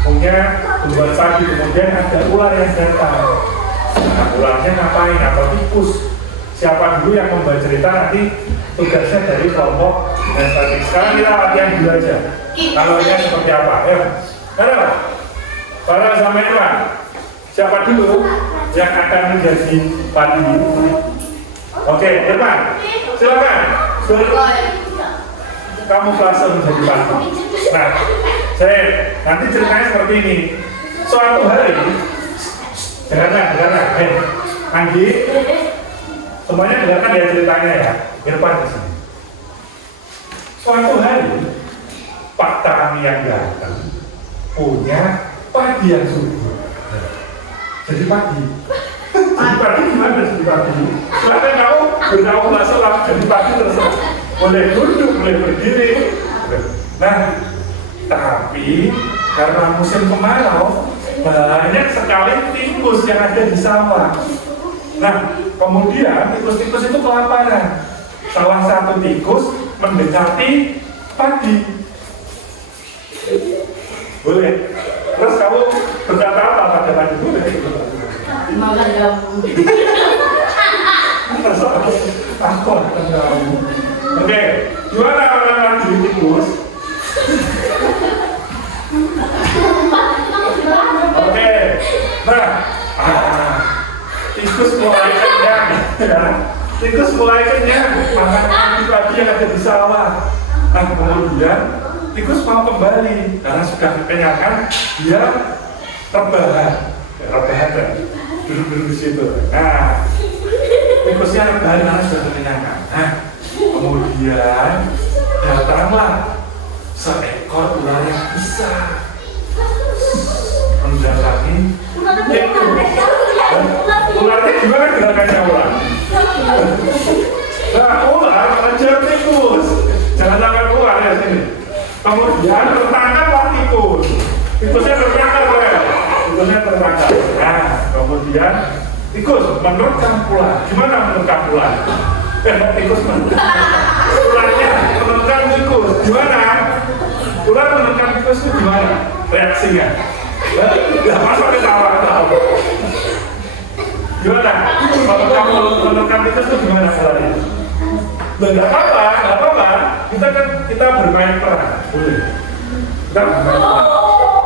punya tumbuhan padi, kemudian ada ular yang datang. Nah, ularnya ngapain? Atau tikus? Siapa dulu yang membuat cerita, nanti tugasnya dari kelompok kinestetik. Sekarang kita latihan dulu aja. Kalau ini seperti apa? Ayo. Halo, para Zametra, siapa dulu yang akan menjadi padi? Oke, depan, silakan. Kamu kelas menjadi padi. Nah, saya nanti ceritanya seperti ini. Suatu hari, dengarkan, Anggi, semuanya dengarkan ya ceritanya ya. Irfan di sini. Suatu hari, Pak Tani yang datang punya padi yang subur. Jadi padi gimana jadi padi? Silahkan kamu bernaung masalah jadi padi tersebut. Boleh duduk, boleh berdiri. Nah, tapi karena musim kemarau banyak sekali tikus yang ada di sawah. Nah, kemudian tikus-tikus itu kelaparan. Salah satu tikus mendekati padi. Boleh. Terus kamu berkata apa pada padi? Boleh. Makan jamu. Aku akan kamu. Oke, gimana orang diri tikus? Oke, nah, tikus mulai kenyang, ya. Tikus mulai kenyang, makan padi yang ada di sawah. Nah, kemudian tikus mau kembali karena sudah kekenyangan, dia rebahan, ya, duduk di situ. Nah, tikusnya rebahan karena sudah kekenyangan. Nah, kemudian datanglah seekor ular yang besar mendatangi tikus. Ularnya gimana gerakannya ular? Nah, ular mengejar tikus. Jangan sampai keluar ya sini. Kemudian tertangkaplah tikus. Tikusnya tertangkap ya. Tikusnya tertangkap. Nah, kemudian tikus menerkam ular. Gimana menerkam ular? Tikus menerkam. Ularnya menerkam tikus. Gimana? Ular menerkam tikus itu gimana? Reaksinya? Gak masuk ke tawa. Gimana? Menerkam tikus itu gimana caranya? Nggak apa-apa. Kita bermain peran. Boleh. Kita bermain peran.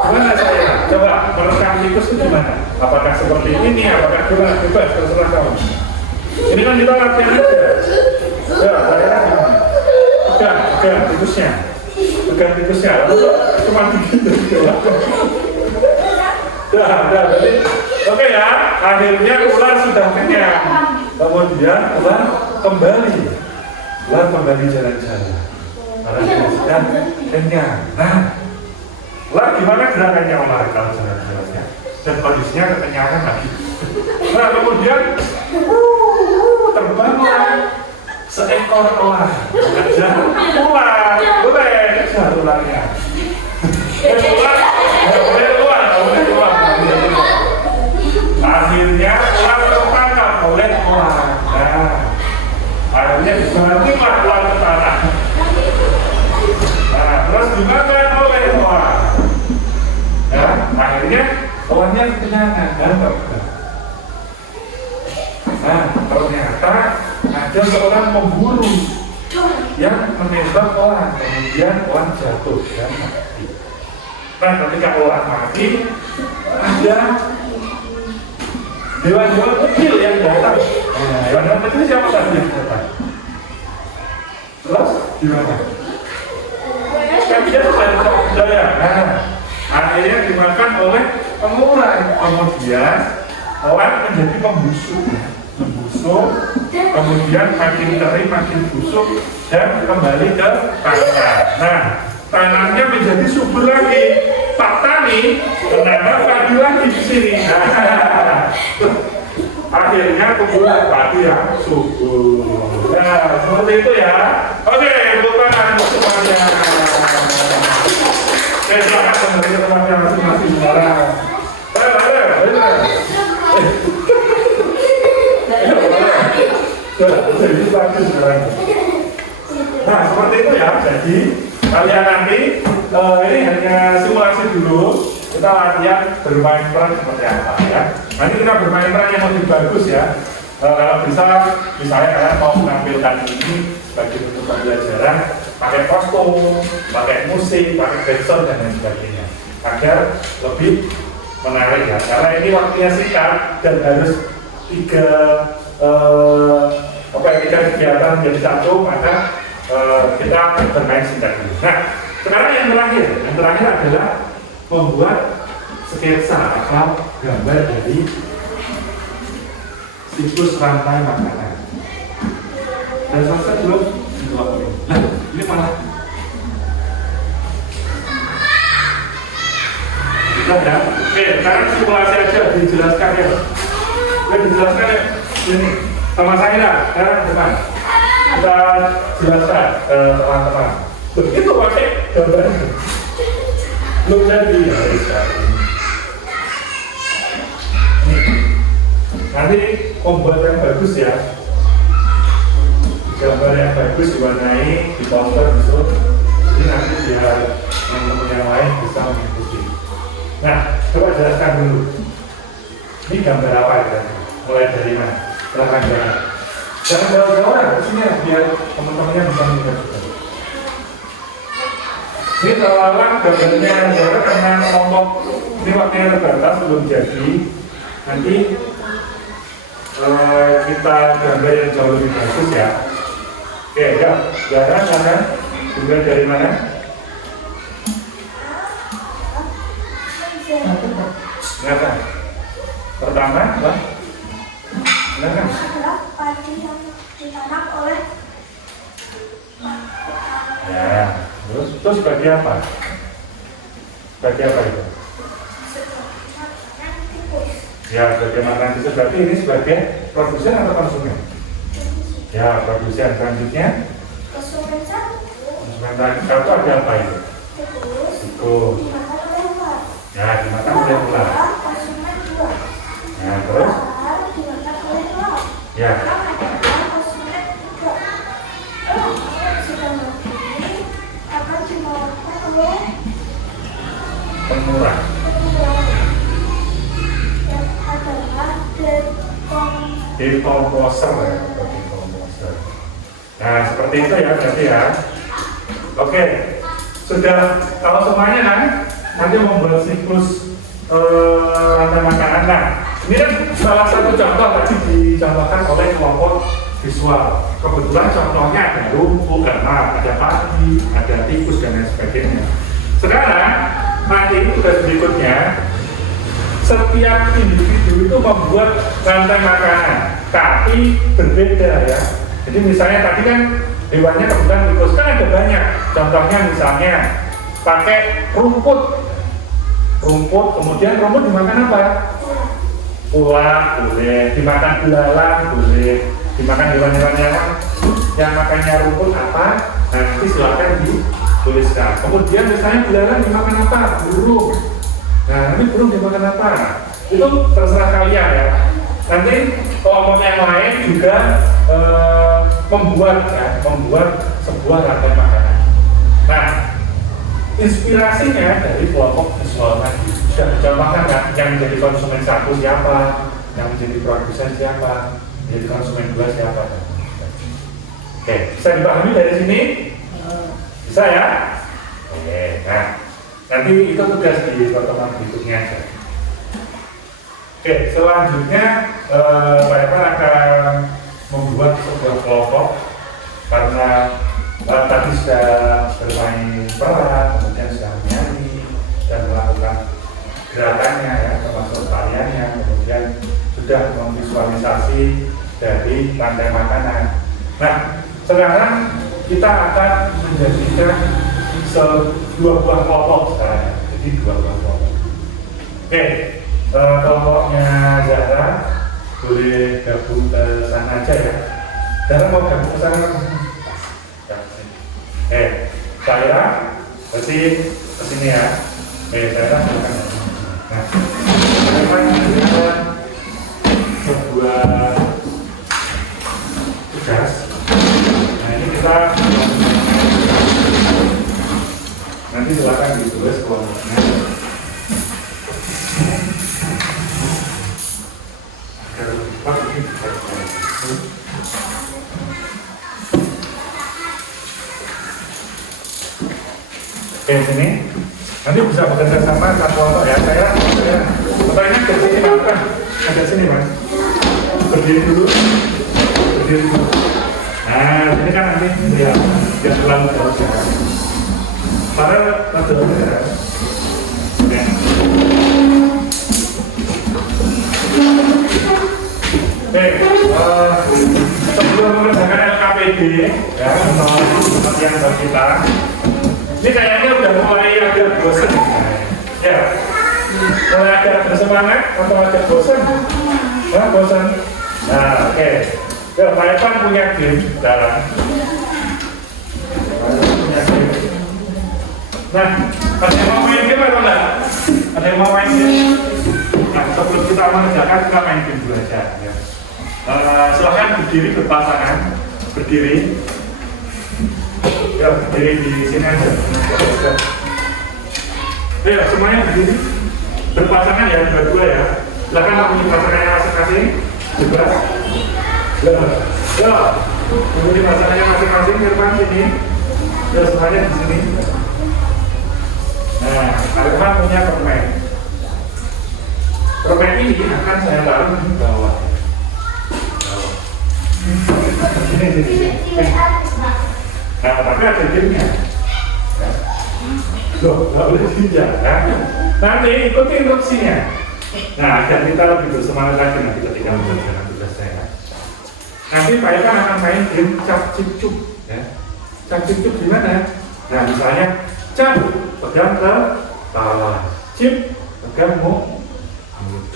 Gimana saya? Coba menerkam tikus itu gimana? Apakah seperti ini? Apakah gimana? Coba terserah kamu. Ini kan kita latihan aja. Ya, saya pegang tikusnya. Pegang tikusnya. Cuma digigit. Jadi, oke ya. Akhirnya ular sudah kenyang. Kemudian ular kembali jalan-jalan. Karena dia sudah kenyang. Nah, ular gimana gerakannya ular kalau jalan-jalannya? Dan kondisinya kekenyangan lagi. Nah, kemudian terbanglah seekor ular. Kejar ular, boleh kejar ularnya. Akhirnya ular tertangkap oleh ular. Nah, akhirnya dibantinglah ular ke tanah. Nah, terus dimakan oleh ular. Nah, akhirnya ularnya kekenyangan dan nah, ternyata ada seorang pemburu yang menembak ular, kemudian ular jatuh dan mati. Nah, ketika ular mati, ada dewa-dewa kecil yang datang. Nah, dewa-dewa kecil siapa tadi yang datang? Terus gimana? Kan dia budaya. Nah, akhirnya dimakan oleh pengurai. Kemudian ular menjadi membusuk, kemudian makin kering, makin busuk dan kembali ke tanah. Nah, tanahnya menjadi subur lagi. Pak Tani menambah padi lagi di sini. Nah, akhirnya tumbuh padi yang subur. Nah, seperti itu ya. Oke, tepuk tangan semuanya. Silakan kembali ke tempatnya masing-masing sekarang. Jadi bagus sekarang. Nah, seperti itu ya. Jadi kalian nanti ini hanya simulasi dulu. Kita latihan bermain peran seperti apa ya. Nanti kita bermain peran yang lebih bagus ya. Kalau bisa, misalnya kalian mau menampilkan ini sebagai bentuk pembelajaran, pakai kostum, pakai musik, pakai backsound dan lain sebagainya, agar lebih menarik ya. Karena ini waktunya singkat dan harus tiga kegiatan menjadi satu, maka kita bermain singkat dulu. Nah, sekarang yang terakhir adalah membuat sketsa atau gambar dari siklus rantai makanan. Dan selesai belum? Nah, ini malah kita ya. Oke, sekarang simulasi aja dijelaskan ya. Dijelaskan ya. Ini sama saya lah. Sekarang depan. Kita jelaskan ke teman-teman. Begitu pakai gambar. Belum jadi ya. nanti membuat yang bagus ya, gambar yang bagus diwarnai di poster gitu, jadi nanti biar teman-teman yang lain bisa mengikuti. Nah, coba jelaskan dulu, ini gambar apa ya? Mulai dari mana? Silahkan jangan jauh-jauh lah, kesini ya, biar teman-temannya bisa melihat juga. Ini seolah-olah gambarnya adalah karena kelompok ini waktunya terbatas belum jadi. Nanti kita gambar yang jauh lebih bagus ya. Oke, ya, jalan mana? Juga dari mana? Silakan. Pertama, Mbak. Silakan. Padi yang ditanam oleh Ya, terus bagi apa? Bagi apa itu? Ya, sebagai makanan itu berarti ini sebagai produsen atau konsumen? Ya, produsen. Selanjutnya konsumen satu konsumen satu ada apa itu? Tikus. dimakan oleh ular. Ya, dimakan oleh ular. Konsumen dua Ya, terus? ular dimakan oleh ular. Ya, Konsumen tiga ular sudah mati akan dimakan oleh pengurang. ular yang adalah Decomposer ya, decomposer. Nah, seperti itu ya berarti ya. Oke, sudah kalau semuanya kan nanti membuat siklus rantai makanan. Nah, ini kan salah satu contoh tadi dicontohkan oleh kelompok visual. Kebetulan contohnya ada rumput, ada padi, ada tikus dan lain sebagainya. Sekarang nanti tugas berikutnya, setiap individu itu membuat rantai makanan, tapi berbeda ya. Jadi misalnya tadi kan hewannya kebetulan tikus, kan ada banyak. Contohnya misalnya pakai rumput, kemudian rumput dimakan apa? Ulat boleh, dimakan belalang boleh, dimakan hewan-hewan yang makannya rumput apa? Nah, nanti silakan dituliskan. Kemudian misalnya belalang dimakan apa? Burung. Nah, nanti burung dimakan apa? Itu terserah kalian ya. Nanti kelompok yang lain juga membuat sebuah rantai makanan. Nah, inspirasinya dari kelompok visual tadi. Sudah dicontohkan kan, yang menjadi konsumen satu siapa, yang menjadi produsen siapa, menjadi konsumen dua siapa. Oke, bisa dipahami dari sini? Bisa ya? Oke, nah nanti itu tugas di pertemuan berikutnya aja. Oke, selanjutnya Pak Evan akan membuat sebuah kelompok karena tadi sudah bermain peran, kemudian sudah menyanyi dan melakukan gerakannya ya, termasuk tariannya, kemudian sudah memvisualisasi dari rantai makanan. Nah, sekarang kita akan menjadikan dua buah kelompok sekarang, jadi dua buah kelompok. Oke, kelompoknya Zahra boleh gabung ke sana aja ya. Zahra mau gabung ke sana? Saya berarti ke sini ya. Saya silakan. Nah, memang ada sebuah tugas. Nah, ini kita nanti silakan ditulis kelompoknya. Oke, sini nanti bisa bekerja sama satu kelompok ya. Saya pertanyaan ke sini kan ada sini mas, berdiri dulu. Nah, ini kan nanti ya terlalu jauh ya. Padahal nanti dulu ya. Oke, sebelum mengerjakan LKPD ya, untuk latihan kita. Ini kayaknya udah mulai agak bosan ya, mulai agak bersemangat atau agak bosan? Nah, bosan. Nah, oke. Ya, Pak Evan punya game sekarang. Nah, ada yang mau main game atau enggak? Ada yang mau main game? Nah, sebelum kita mengerjakan, kita main game dulu aja. Ya. Silahkan berdiri berpasangan, berdiri. Ya, berdiri di sini aja. Ayo, semuanya berdiri. Berpasangan ya, berdua ya. Silahkan memilih pasangannya masing-masing. Juga. Ya, memilih pasangannya masing-masing. Firman sini. Ya, semuanya di sini. Nah, Arifan punya permen. Permen ini akan saya taruh di bawah. Sini. Nah, tapi ada gamenya. Loh, nggak boleh pinjam kan? Nanti ikuti instruksinya. Nah, agar kita lebih bersemangat lagi nanti ketika mengerjakan tugas saya. Nanti Pak Irfan akan main game cap cip cup, ya. Cap cip cup gimana? Nah, misalnya cap pegang ke bawah, cip pegang mau,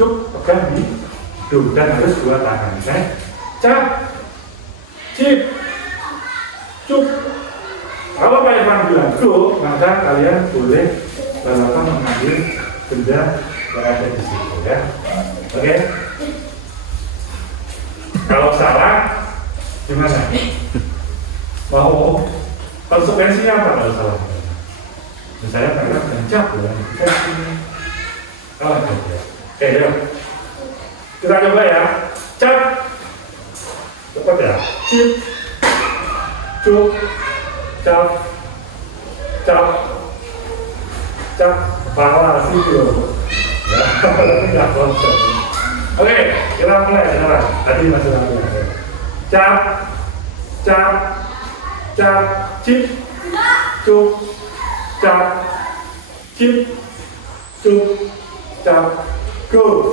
cup pegang di hidung dan harus dua tangan. Misalnya cap, cip, cup. Kalau Pak Irfan bilang go, maka kalian boleh mengambil benda yang ada di situ, ya. Oke? Kalau salah, gimana? Mau konsekuensinya apa kalau salah? Misalnya Pak Irfan bencap, ya. Kita sini. Oh, ya. Oke, yuk. Kita coba ya. Cap. Cepat ya. Cip. Cup. Cap, bawah situ. Ya, tapi nggak konsep. Oke, kita mulai sekarang. Tadi masih lama. Cap, cip, cup, cap, cip, cup, cap, go.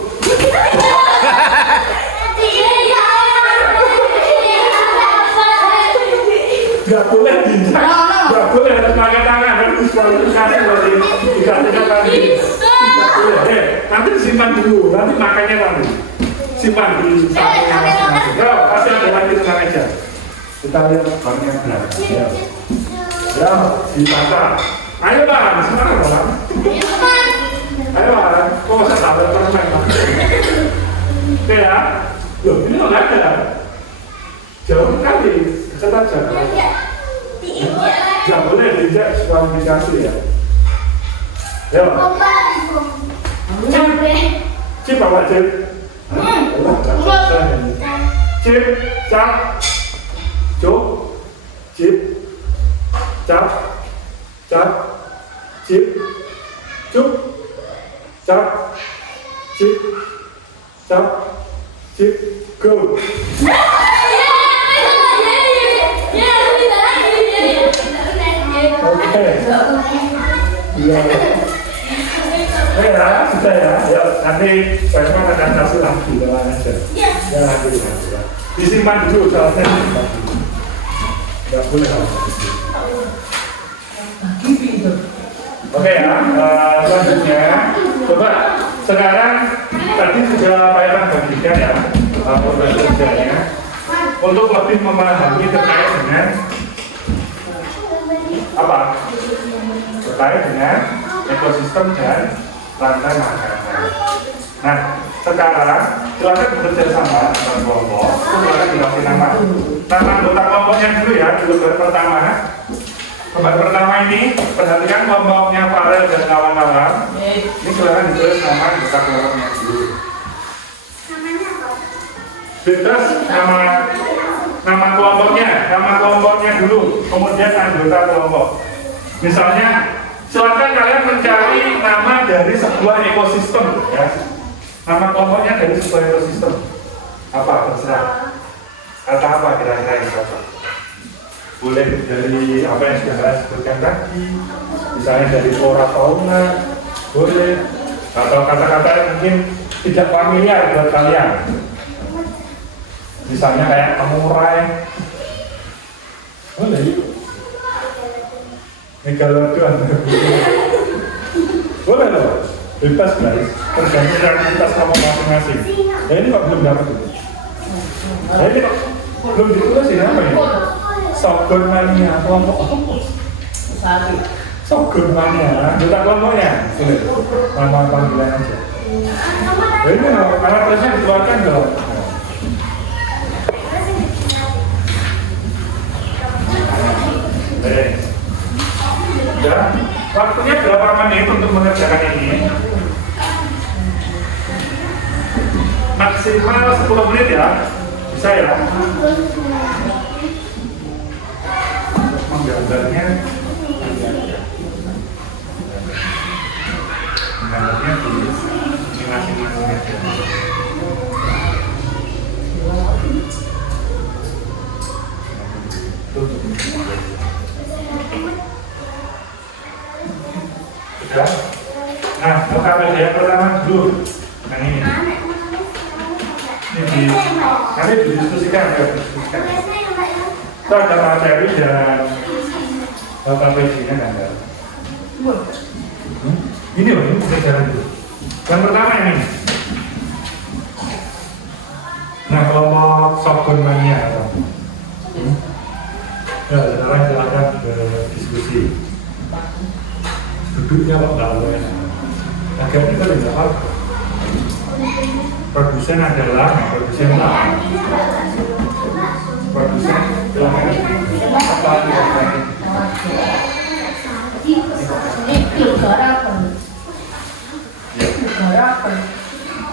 Gak boleh bincang, gak boleh ada pakai tangan, harus diskualifikasi berarti dikatakan tadi. Gak boleh, nanti disimpan dulu, nanti makannya nanti simpan di sampingnya masing-masing. Yo, kasih ada lagi tenang aja. Kita lihat banknya berapa. Ya, ditata. Ayo Bang, semangat Bang. Ayo Bang, kok masa sabar permen Bang? Oke ya, loh ini nggak ada. Jauh sekali. Tetap jangan. Jangan boleh dijak diskualifikasi ya. Ya. Cip apa cip? Cip, cap, cuk, cip, cap, cip, cuk, cap, cip, go. Oke. Iya. Ya, sudah ya. Ya, nanti Pak Irfan akan kasih lagi jalan aja. Ya, lagi ya. Disimpan dulu soalnya. Enggak boleh habis. Oke ya, selanjutnya coba sekarang tadi sudah Pak Irfan bagikan ya proses kerjanya untuk lebih memahami terkait dengan apa? Terkait dengan ekosistem dan rantai makanan. Nah, sekarang silakan bekerja sama dengan kelompok. Silakan dikasih nama. Nama anggota kelompoknya dulu ya. Di lembar pertama. Lembar pertama ini perhatikan kelompoknya Farel dan kawan-kawan. Ini silakan ditulis nama anggota kelompoknya dulu. Bebas nama kelompoknya dulu, kemudian anggota kelompok. Misalnya, silakan kalian mencari nama dari sebuah ekosistem, ya. Nama kelompoknya dari sebuah ekosistem. Apa? Terserah. Kata apa kira-kira yang cocok? Boleh dari apa yang sudah saya sebutkan tadi, misalnya dari flora fauna, boleh. Atau kata-kata yang mungkin tidak familiar buat kalian. Misalnya kayak samurai, boleh. Megalodon, boleh loh, bebas guys, tergantung kreativitas kamu masing-masing. Ya ini kok belum dapat itu. Ya ini kok belum ditulis ini apa ya? Sogon mania kelompok. Sogon mania, kita kelompoknya, boleh. Nama panggilan aja. Ya ini alat tesnya dikeluarkan dong. Ya, waktunya berapa menit untuk mengerjakan ini? Maksimal 10 menit ya, bisa ya? Menggambarnya di masing-masing meja. Sudah? Nah, KPD yang pertama dulu. Nah ini. Ini nanti didiskusikan ya, didiskusikan. Itu ada materi dan Bapak PJ-nya kan ada. Ini loh, ini bisa jalan dulu. Yang pertama ini. Nah, kelompok shotgun mania. Ya, sekarang silakan berdiskusi. Duduknya kok nggak boleh. Agar kita tidak apa. Produsen adalah produsen lah. Produsen apa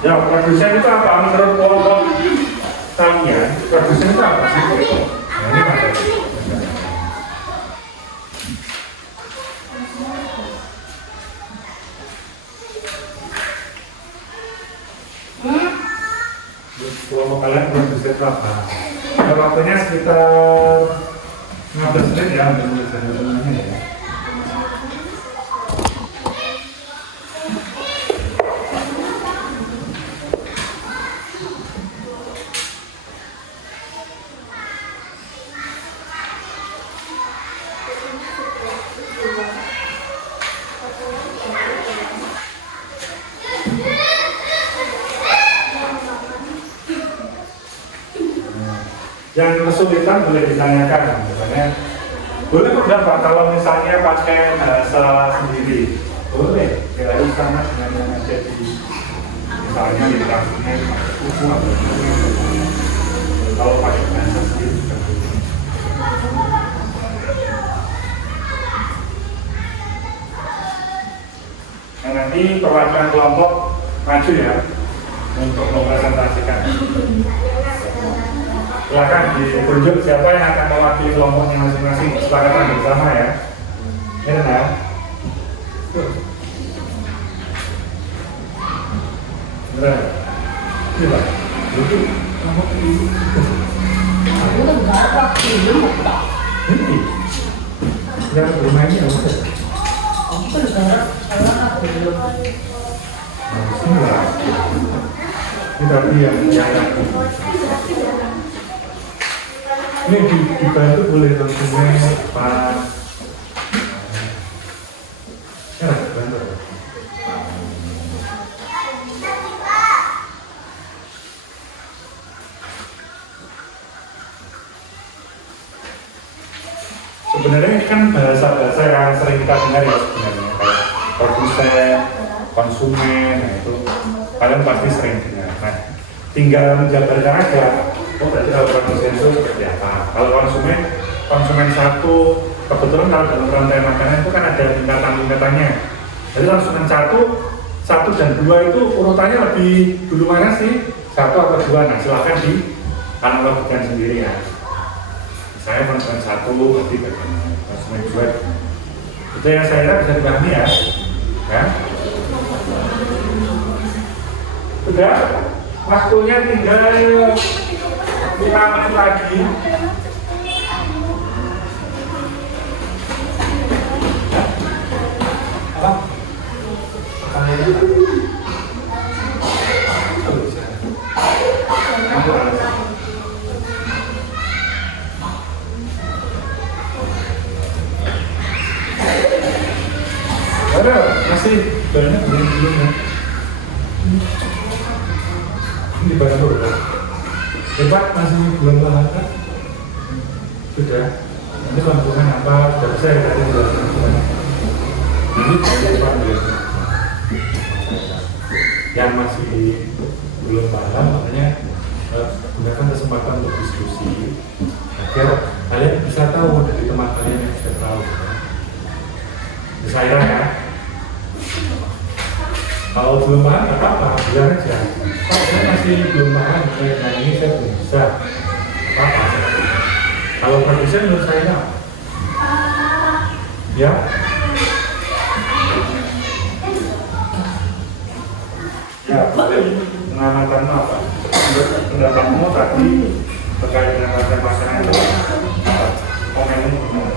ya, produsen itu apa? Menurut kelompok tanya, produsen itu apa sih? Nah, ini ada. Kelompok kalian produsen itu apa? Waktunya sekitar 15 menit ya, untuk mengerjakannya ya. Yang kesulitan boleh ditanyakan, misalnya boleh pendapat kalau misalnya pakai bahasa sendiri, boleh, kira sama dengan yang ada di misalnya di translate buku atau kalau pakai bahasa sendiri juga boleh. Nah, nanti perwakilan kelompok maju ya untuk mempresentasikan. Silakan ditunjuk siapa yang akan mewakili kelompoknya masing-masing. Kesepakatan bersama ya. Ini ya. Benar. Ini Pak. Itu kelompok ini. Aku tuh nggak waktu dulu tak. Ini. Yang bermainnya apa? Aku tuh nggak aku belum. Bismillah. Ini tadi yang ini dibantu boleh konsumen Pak. Ya, bantu. Sebenarnya ini kan bahasa-bahasa yang sering kita dengar ya sebenarnya, kayak produsen, konsumen, nah itu kalian pasti sering dengar. Nah, tinggal menjabarkan aja. Oh, berarti kalau produsen itu seperti apa? Kalau konsumen satu, kebetulan kalau dalam rantai makanan itu kan ada tingkatan-tingkatannya. Jadi konsumen satu dan dua itu urutannya lebih dulu mana sih? Satu atau dua? Nah, silahkan di analogikan sendiri ya. Misalnya konsumen satu berarti bagaimana? Konsumen dua. Itu yang saya kira bisa dipahami ya. Ya. Sudah, waktunya tinggal 5 menit lagi. Apa? Ada masih banyak belum ya. Ini baru ya. Hebat masih belum paham kan? Sudah. Nanti lambungan apa? Sudah bisa ya tadi jelaskan. Ini cepat ya. yang masih belum paham, makanya gunakan kesempatan untuk diskusi agar kalian bisa tahu dari teman kalian yang sudah tahu. Saya ya, kalau belum paham nggak apa-apa, bilang aja. Kalau saya masih belum paham, nah ini saya belum bisa apa-apa. Kalau produsen menurut saya, ya. Ya, boleh mengamalkan apa? Pendapatmu tadi terkait dengan harga pasangan itu apa? Komenmu gimana?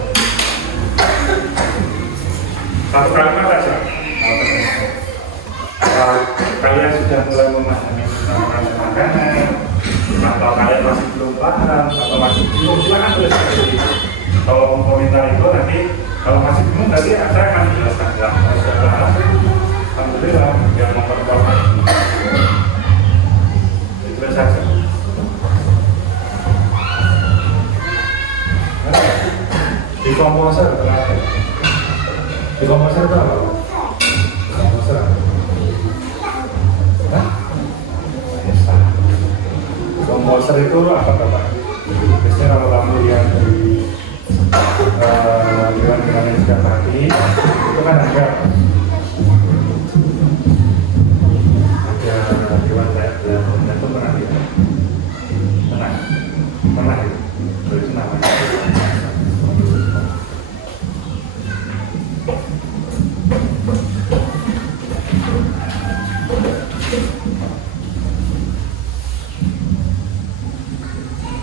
Satu kalimat saja. Kalian sudah mulai memahami tentang harga makanan, atau kalian masih belum paham, atau masih bingung, silakan tulis seperti itu. Kalau mau komentar itu nanti, kalau masih bingung nanti saya akan menjelaskan jelas. Kalau sudah paham, alhamdulillah, yang memperkuat. Itu saja. Di komposer berapa? Di komposer berapa? Komposer. Hah? Komposer itu apa Pak? Biasanya kalau kamu lihat di dewan yang sudah mati, itu kan ada dewan saya dan itu pernah dia pernah itu namanya.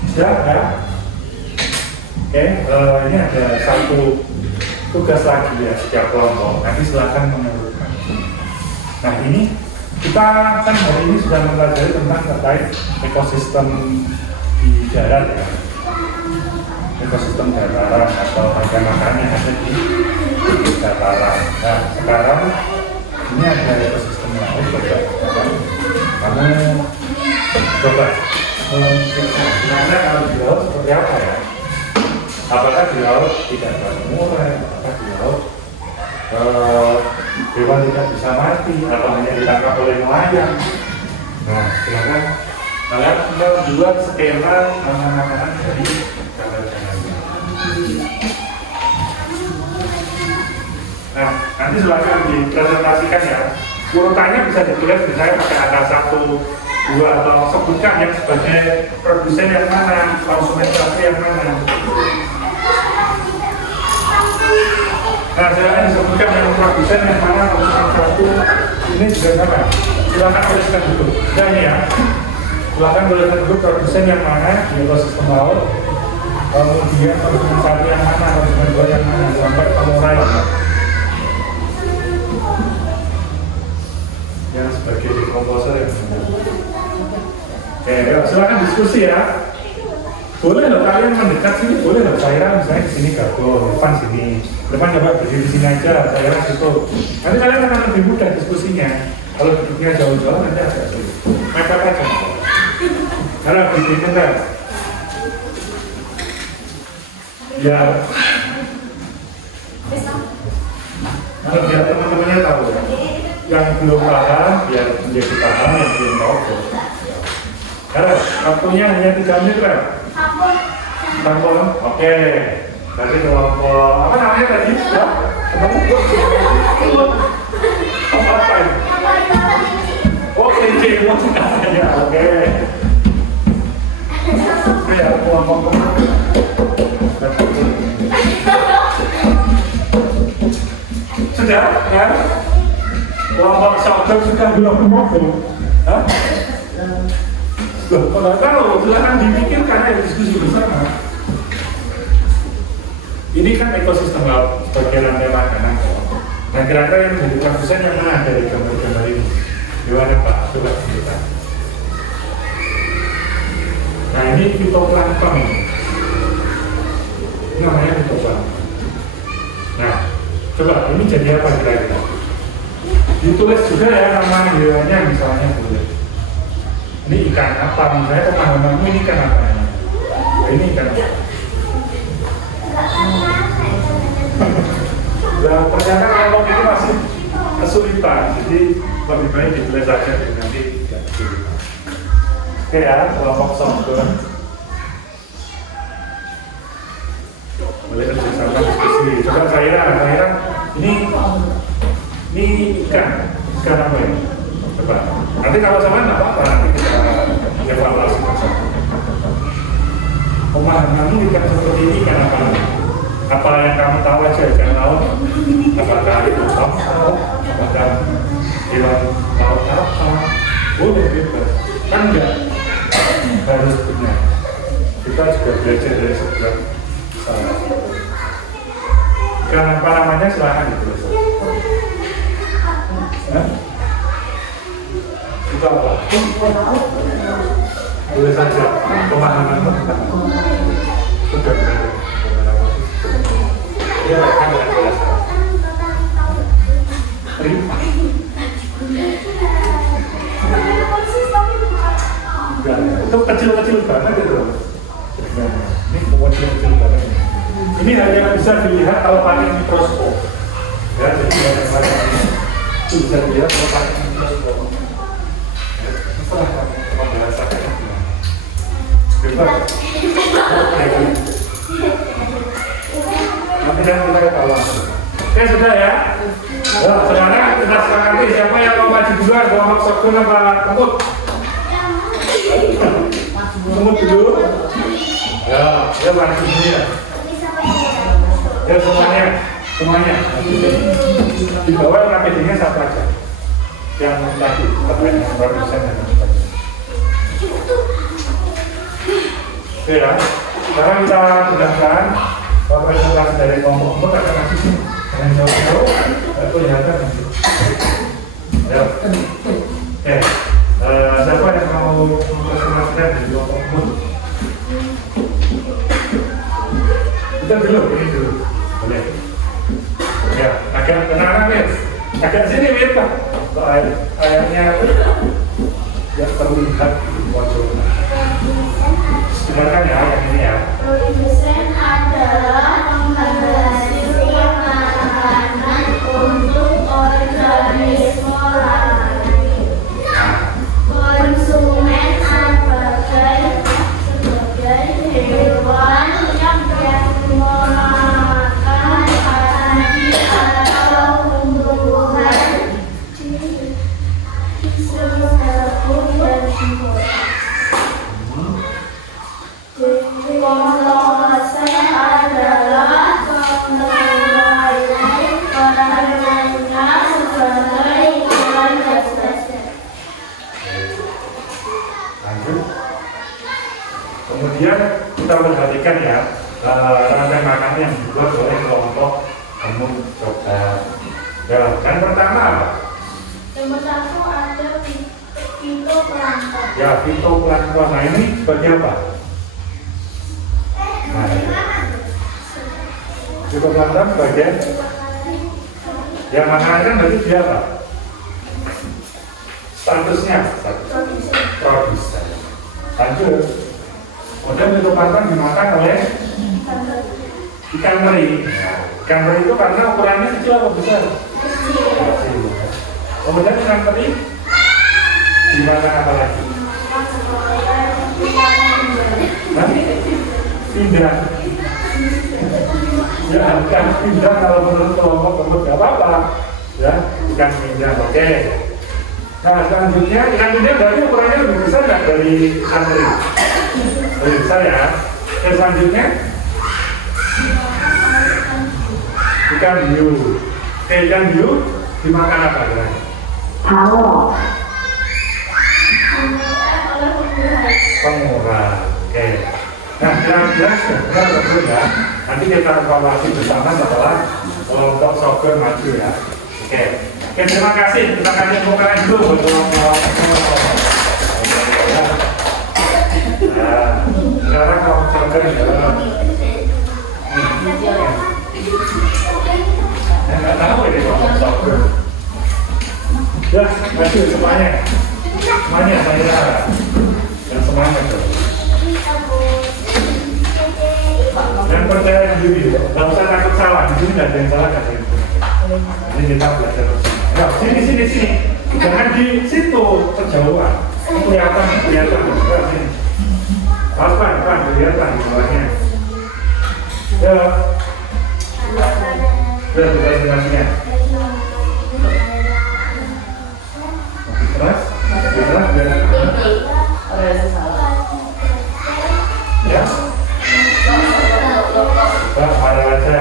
Sudah ya? Oke, ini ada satu tugas lagi ya setiap kelompok. Nanti silakan menurutkan. Nah ini kita kan hari ini sudah mempelajari tentang terkait ekosistem di darat ya, ekosistem dataran atau harga makanan yang ada di dataran. Nah sekarang ini ada ekosistem laut. Kamu coba gimana kalau di laut seperti apa ya? Apakah di laut tidak bermurai? Apakah di laut hewan tidak bisa mati atau hanya ditangkap oleh nelayan? Nah, silakan kalian membuat skema makanan dari gambar-gambarnya. Nah, nanti silakan dipresentasikan ya. Urutannya bisa ditulis misalnya pakai angka 1, 2 atau sebutkan yang sebagai produsen yang mana, konsumen yang mana. Nah, saya disebutkan yang produsen yang mana, konsumen satu. Ini juga sama. Silakan tuliskan dulu. Nah ini ya. Silakan tuliskan dulu produsen yang mana di ekosistem laut. Kemudian konsumen satu yang mana, konsumen dua yang mana, sampai pengurai. Yang sebagai dekomposer yang mana. Oke, silakan diskusi ya. Boleh loh kalian mendekat sini, boleh loh. Saya misalnya di sini gabung, depan sini, depan coba berdiri di sini aja. Saya situ. Nanti kalian akan lebih mudah diskusinya. Kalau duduknya jauh-jauh nanti agak sulit. Mepet aja. Karena begini kan. Ya. Kalau biar teman-temannya tahu ya. Yang belum paham, biar menjadi paham, yang belum tahu. Karena waktunya hanya 3 menit kan? Sampul, oke. Berarti kelompok apa namanya tadi? Ya, ketemu apa ini? Oh, kelinci, ya, oke. Ya, kelompok sudah, ya? Kelompok shotgun sudah belum ngomong, hah? Loh, kalau tahu, silahkan dipikirkan ya diskusi bersama. Ini kan ekosistem laut sebagai rantai makanan. Nah, kira-kira yang menjadi produsen yang mana dari gambar-gambar ini? Gimana Pak? Coba kita. Nah, ini fitoplankton. Ini namanya fitoplankton. Nah, coba ini jadi apa kira-kira? Ditulis juga ya nama hewannya misalnya boleh. Ini ikan apa? Misalnya pemahamanmu ini ikan apa? Nah, ini ikan apa? Nah, ternyata kelompok ini masih kesulitan. Jadi lebih baik ditulis saja dan nanti tidak kesulitan. Oke ya, kelompok soccer boleh kerjasama diskusi. Coba Zaira, ini ikan apa ya? Coba. Nanti kalau sama nggak apa-apa, nanti kita evaluasi bersama. Pemahamanmu ikan seperti ini ikan apa? Apa yang kamu tahu aja ikan laut? Apakah itu apa? Apakah hewan laut apa? Boleh bebas. Kan enggak harus benar. Kita juga belajar dari sebuah salah. Ikan apa namanya silahkan ditulis. Itu apa? Tulis saja pemahamanmu tentang sudah benar. Dia akan menjelaskan. Itu kecil-kecil banget itu. Ini kecil banget. Ini hanya bisa dilihat kalau pakai mikroskop. Ya, jadi itu bisa dilihat kalau pakai mikroskop. Setelah pembahasan bebas. Nanti kita evaluasi. Oke, sudah ya. Nah, sekarang kita sepakati siapa yang mau maju duluan, kelompok soccer apa kemut? Kemut dulu. Ya, dia maju dulu ya. Ya semuanya. Di bawah yang APD-nya satu aja. Yang tadi terkait dengan produsen dan sebagainya. Oke ya. Sekarang kita gunakan presentasi dari kelompok akan masih dengan jauh-jauh kelihatan nanti. Ya. Oke. Siapa yang mau mempresentasikan dari kelompok? Kita dulu, ini dulu. Boleh. Ya, agak tenang ya. Agak sini Mir, Pak. Airnya ya terlihat wajahnya. Dengarkan ya yang ini ya. Produsen adalah penghasil makanan untuk organisme lain. Konsumen sebagai hewan yang memakan hayati atau tumbuhan serbuk dan pengawasan adalah penilaian peranannya sebagai hewan dasar. Lanjut. Kemudian kita perhatikan ya rantai makanan yang dibuat oleh kelompok kemut coklat. Ya, yang pertama apa? Nomor satu ada fitoplankton. Ya, fitoplankton. Nah ini sebagai apa? Nah, fitoplankton bagian yang makanan kan berarti dia apa? Statusnya produsen. Lanjut. Kemudian fitoplankton dimakan oleh ikan teri. Ikan teri itu karena ukurannya kecil atau besar? Kecil. Kemudian ikan teri dimakan apa lagi? Pindah. Ya, ikan pindah kalau menurut kelompok kemut nggak apa-apa. Ya, ikan pindah. Oke. Nah, selanjutnya ikan pindah berarti ukurannya lebih besar nggak dari ikan teri? Lebih besar ya. Yang selanjutnya ikan hiu. Ikan hiu dimakan apa ya? Halo. Pengurang. Oke. Nah, kira-kira sudah benar betul ya. Nanti kita evaluasi bersama setelah kelompok soccer maju ya. Oke. Oke, terima kasih. Kita kasih tepuk tangan dulu buat kelompok. Nah, sekarang kelompok soccer ya. Nggak tahu ini kelompok soccer. Ya, maju semuanya. Semuanya saya. Dan semuanya tuh. Dan percaya diri, nggak usah takut salah. Di sini nggak ada yang salah, nggak ada yang benar. Ini kita belajar bersama. Ya, sini. Jangan di situ kejauhan. Kelihatan. Pelan, kelihatan di bawahnya. Ya. Sudah destinasinya. Keras, biar. Ya. Ada aja.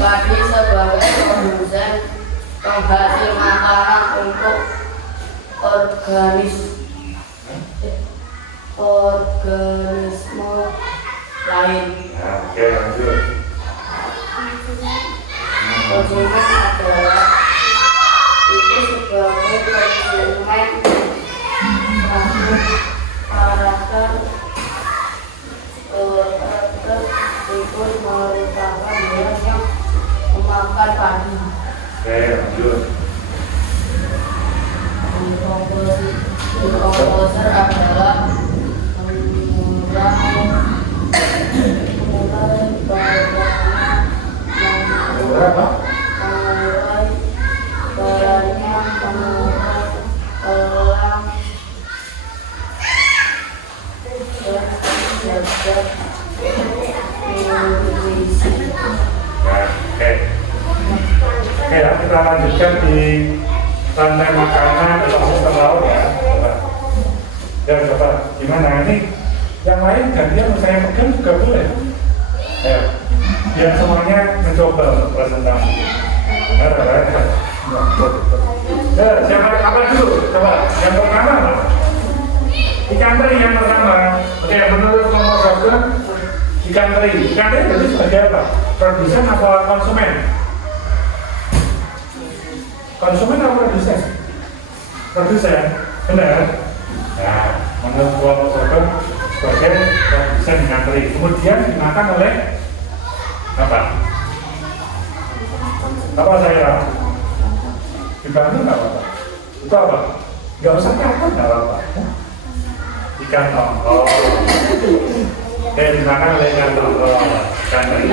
Bagi sebagai produsen penghasil makanan untuk organisme lain. Oke, lanjut. Konsumen adalah itu sebagai konsumen karakter itu merupakan hewan yang memakan padi. Oke, lanjut. Komposer adalah Berapa? Oke, kita lanjutkan di rantai makanan atau sistem laut ya. Coba gimana ini? Yang lain gantian saya pegang juga boleh. Ya, biar semuanya mencoba untuk presentasi. Siapa apa dulu? Coba yang pertama. Ikan teri yang pertama. Oke, menurut kelompok dokter ikan teri itu sebagai apa? Produsen atau konsumen? Konsumen atau produsen? Produsen, benar? Nah, menurut kelompok dokter sebagai produsen ikan teri. Kemudian dimakan oleh apa? Apa saya? Dibantu nggak apa-apa? Itu apa? Nggak usah takut nggak apa-apa. Ikan tongkol. Dimakan oleh ikan tongkol. Ikan teri.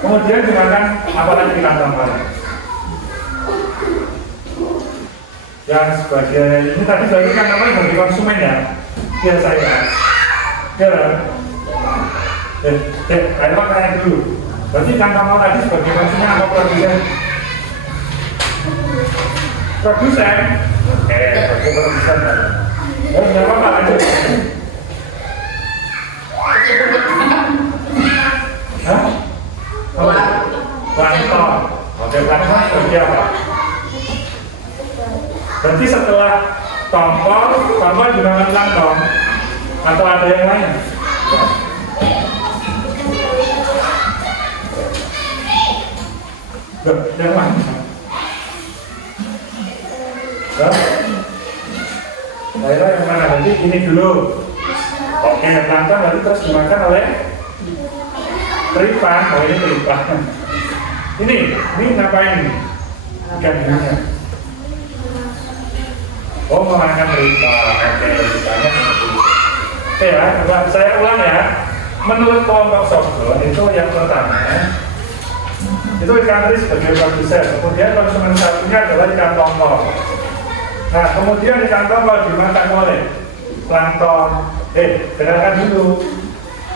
Kemudian dimakan apa lagi ikan tongkol? Yang sebagai ini tadi berarti kan namanya bagi konsumen ya, biasanya. Ya, ayo tanya dulu. Berarti ikan tongkol tadi sebagai konsumen apa produsen? Produsen. Sebagai produsen. Nggak apa-apa lanjut. Hah? Plankton. Oke, plankton seperti apa? Berarti setelah tongkol dimakan plankton atau ada yang lain? Yang lain? Daerah yang mana? Berarti ini dulu. Oke, plankton berarti terus dimakan oleh teripan. Oh, ini teripan. Ini ngapain? Ikan hiunya. Oh, memakan teripan. Oke, teripannya seperti itu. Oke ya, coba saya ulang ya. Menurut kelompok Sobron itu yang pertama itu ikan teri sebagai produsen. Kemudian konsumen satunya adalah ikan tongkol. Nah, kemudian ikan tongkol dimakan oleh plankton. Dengarkan dulu.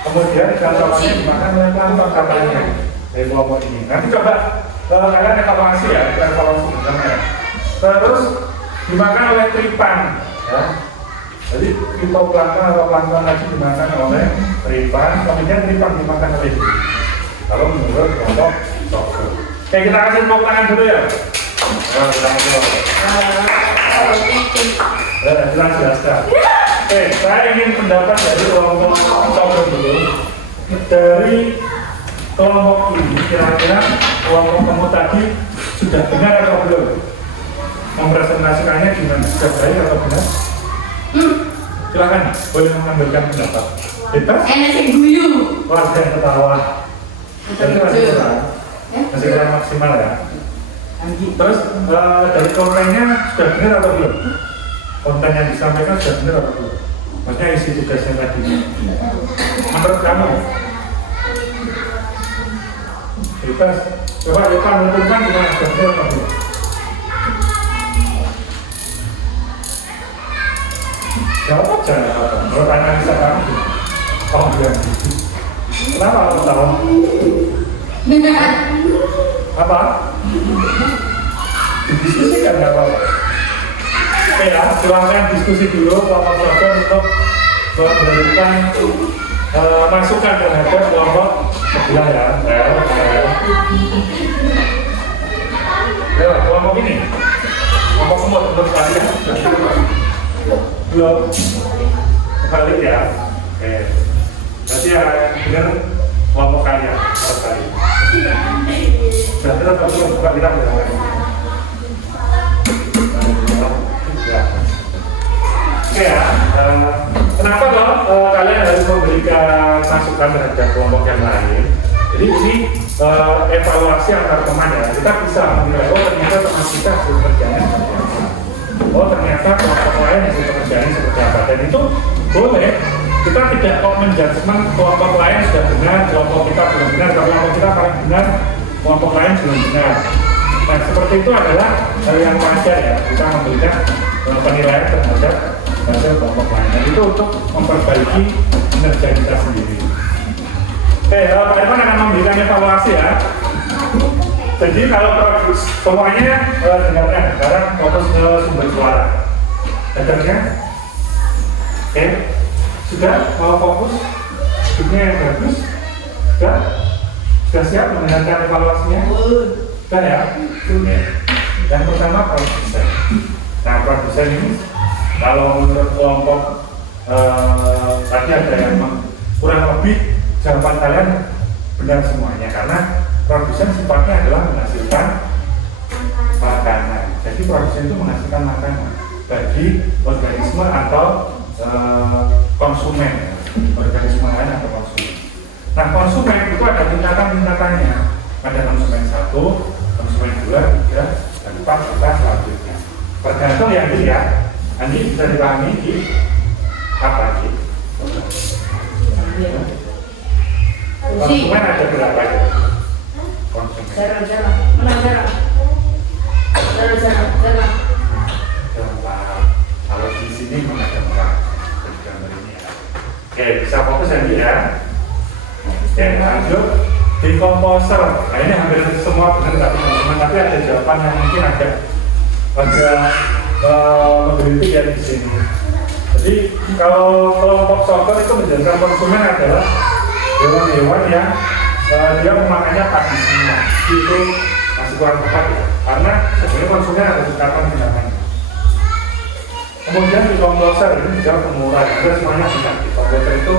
Kemudian ikan tongkolnya dimakan oleh plankton katanya dari kelompok ini. Nanti coba kalian evaluasi ya, evaluasi bersama. Terus dimakan oleh teripan. Ya. Jadi fitoplankton atau plankton lagi dimakan oleh teripan. Kemudian teripan dimakan oleh ini. Kalau menurut kelompok Sobron. Oke, kita kasih tepuk tangan dulu ya. Kita jelaskan. Oke, saya ingin pendapat dari kelompok Sobron dulu. Dari kelompok ini, kira-kira kelompok kamu tadi sudah benar atau belum? Mempresentasikannya gimana? Sudah baik atau benar? Silakan, boleh mengambilkan pendapat. Bebas? Enak sih guyu. Wah, saya ketawa. Jadi masih kurang maksimal ya. Terus dari kontennya sudah benar atau belum? Konten yang disampaikan sudah benar atau belum? Maksudnya isi tugasnya tadi. Menurut kamu? Bebas. Coba Yopan menentukan gimana sudah benar atau belum? Jawab aja nggak apa-apa. Menurut analisa kamu gimana? Oh iya. Kenapa kamu tahu? Apa? Diskusikan nggak apa-apa. Oke ya, silahkan diskusi dulu kelompok sosial untuk memberikan masukan terhadap kelompok sebelah ya. Lewat kelompok ini, kelompok semut menurut kalian belum balik ya. Oke, berarti ya dengan kelompok kalian sekali. Berarti kita perlu buka kita berapa? Oke ya, kenapa dong kalian harus memberikan masukan terhadap kelompok yang lain? Jadi ini evaluasi antar teman ya. Kita bisa menilai, oh ternyata teman kita hasil kerjanya seperti apa. Oh ternyata kelompok lain hasil kerjanya seperti apa. Dan itu boleh. Kita tidak kok menjudgment kelompok lain sudah benar, kelompok kita belum benar, kelompok kita paling benar, kelompok lain belum benar. Nah seperti itu adalah hal yang wajar ya. Kita memberikan penilaian terhadap hasil kelompok lain. Dan itu untuk memperbaiki kinerja kita sendiri. Oke, Pak Irfan akan memberikan evaluasi ya. Jadi kalau produksi semuanya dengarkan. Sekarang fokus ke sumber suara. Dengarnya? Oke, sudah mau fokus? Hidupnya yang bagus? Sudah siap mendengarkan evaluasinya? Sudah ya? Oke. Yang pertama produsen. Nah produsen ini kalau menurut kelompok tadi ada yang kurang lebih jawaban kalian benar semuanya karena produsen sifatnya adalah menghasilkan makanan. Jadi produsen itu menghasilkan makanan bagi organisme atau konsumen, organisme lain atau konsumen. Nah konsumen itu ada tingkatan-tingkatannya. Ada konsumen 1, konsumen 2, 3, dan 4, serta selanjutnya. Tergantung yang dilihat. Nanti bisa dipahami di apa lagi? Konsumen ada berapa ya? Konsumen. Jarang. Menang jarang. Jarang. Kalau di sini ada berapa? Gambar ini ya. Oke, bisa fokus yang dia. Oke, lanjut di komposer. Nah ini hampir semua benar tapi ada jawaban yang mungkin agak menggelitik ya di sini. Jadi kalau kelompok soccer itu menjadikan konsumen adalah hewan-hewan yang dia memakannya pagi semua. Itu masih kurang tepat ya, karena sebenarnya konsumen ada tingkatan tindakannya. Kemudian di komposer ini juga pengurai. Ada semuanya bisa. Di komposer itu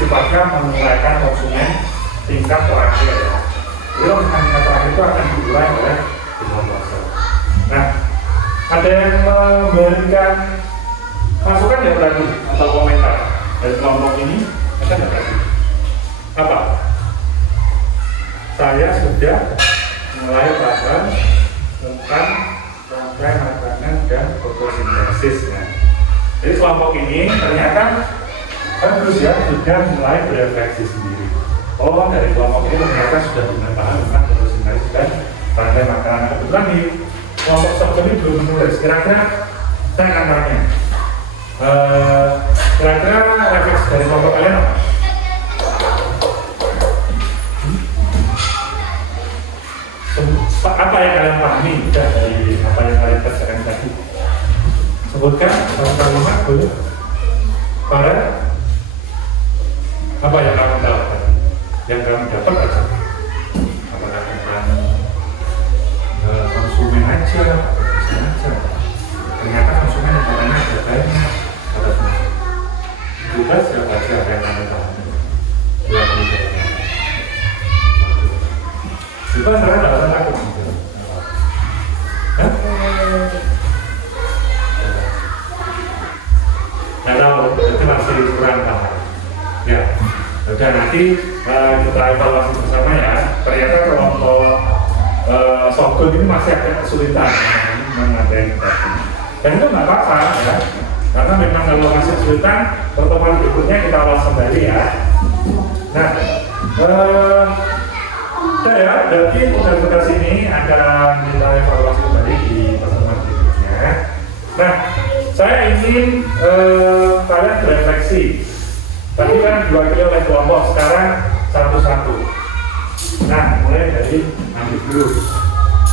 sifatnya menguraikan konsumen tingkat terakhir ya. Jadi tingkat terakhir itu akan diurai oleh di komposer. Nah, ada yang memberikan masukan ya berarti atau komentar dari kelompok ini? Ada nggak berarti? Apa? Saya sudah mulai paham tentang rangkai makanan dan fotosintesis. Nah, jadi kelompok ini ternyata harus ya sudah mulai berefleksi sendiri. Oh, dari kelompok ini ternyata sudah mulai paham tentang fotosintesis dan rangkai makanan. Kebetulan di kelompok sosial ini belum menulis. Kira-kira saya akan tanya. Kira-kira refleksi dari kelompok kalian apa? Apa yang kalian pahami dari apa yang kalian kerjakan tadi? Sebutkan satu kalimat boleh. Para apa yang kamu tahu? Yang kamu dapat aja. Apakah tentang konsumen aja, konsumen aja. Ternyata konsumen yang namanya ada banyak. Ada semua. Juga siapa aja yang kamu pahami? Juga sekarang nggak ada takut. Nggak tahu, itu masih kurang paham. Ya, udah nanti kita evaluasi bersama ya. Ternyata kelompok Sokul ini masih agak kesulitan mengatasi tadi. Dan itu nggak apa-apa ya, karena memang kalau masih kesulitan, pertemuan berikutnya kita ulas kembali ya. Nah, ya, jadi tugas-tugas ini akan kita evaluasi kembali di pertemuan berikutnya. Nah, Saya ingin kalian berefleksi. Tadi kan diwakili oleh kelompok, sekarang satu-satu. Nah, mulai dari ambil dulu.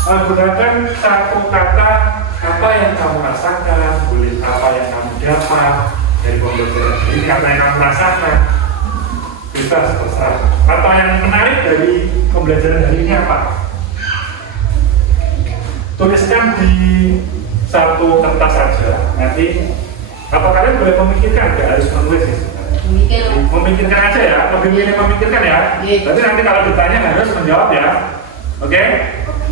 Gunakan satu kata apa yang kamu rasakan, boleh apa yang kamu dapat dari pembelajaran ini, kata yang kamu rasakan. Bisa terserah. Kata yang menarik dari pembelajaran hari ini apa? Tuliskan di satu kertas saja. Nanti atau kalian boleh memikirkan, nggak harus menulis ya. Memikirkan aja ya, lebih milih memikirkan ya. Berarti nanti kalau ditanya harus menjawab ya. Oke?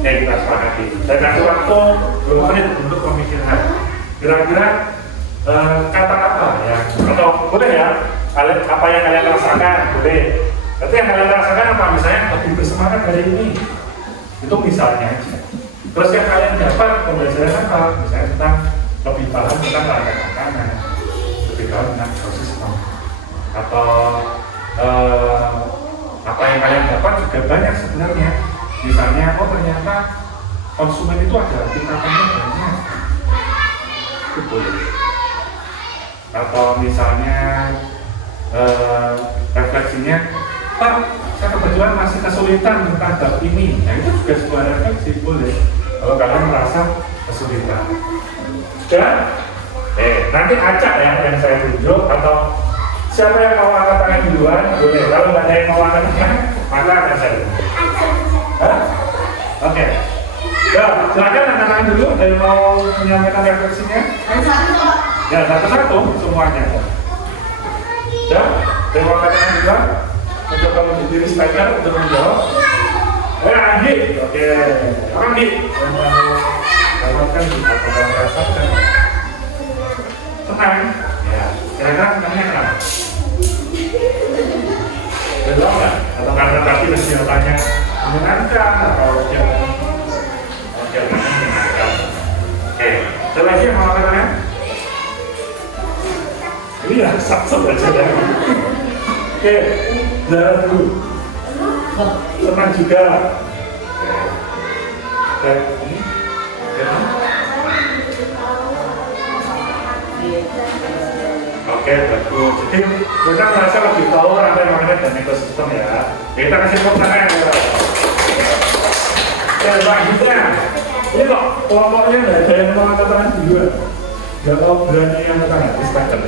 Ya kita sepakati. Saya kasih waktu 2 menit untuk memikirkan. Kira-kira kata apa ya? Atau boleh ya? Apa yang kalian rasakan? Boleh. Berarti yang kalian rasakan apa? Misalnya lebih bersemangat hari ini. Itu misalnya aja. Terus yang kalian dapat pembelajaran apa? Misalnya tentang lebih paham tentang layanan makanan, lebih paham tentang proses atau apa yang kalian dapat juga banyak sebenarnya. Misalnya, oh ternyata konsumen itu ada tingkatannya banyak. Itu boleh. Atau misalnya refleksinya, Pak, saya kebetulan masih kesulitan tentang bab ini. Nah itu juga sebuah refleksi, boleh. Kalau kalian merasa kesulitan. Sudah? Nanti acak ya yang saya tunjuk, atau siapa yang mau angkat tangan duluan, boleh. Kalau nggak ada yang mau angkat tangan, maka akan saya tunjuk. Oke. Ya, silakan angkat tangan dulu. Ada yang mau menyampaikan refleksinya? Ya, satu-satu semuanya. Ya, ada yang mau angkat tangan duluan? Mencoba menjadi speaker untuk menjawab. Andi. Oke. Andi. Yang mau dapatkan juga pada merasakan. Tenang. Ya. Kira-kira senangnya kenapa? Belum nggak? Atau karena tadi kesehatannya menyenangkan atau jangan menyenangkan? Oke. Coba lagi yang mau katakan? Ini ya satu aja ya. Oke. Zara dulu. Senang juga. Oke. Ini. Oke, bagus. Jadi kita merasa lebih tahu rantai makanan dan ekosistem ya. Kita kasih tepuk tangan ya. Oke, selanjutnya. Ini kok kelompoknya nggak ada yang mau angkat tangan dulu. Nggak mau berani angkat tangan, speaker.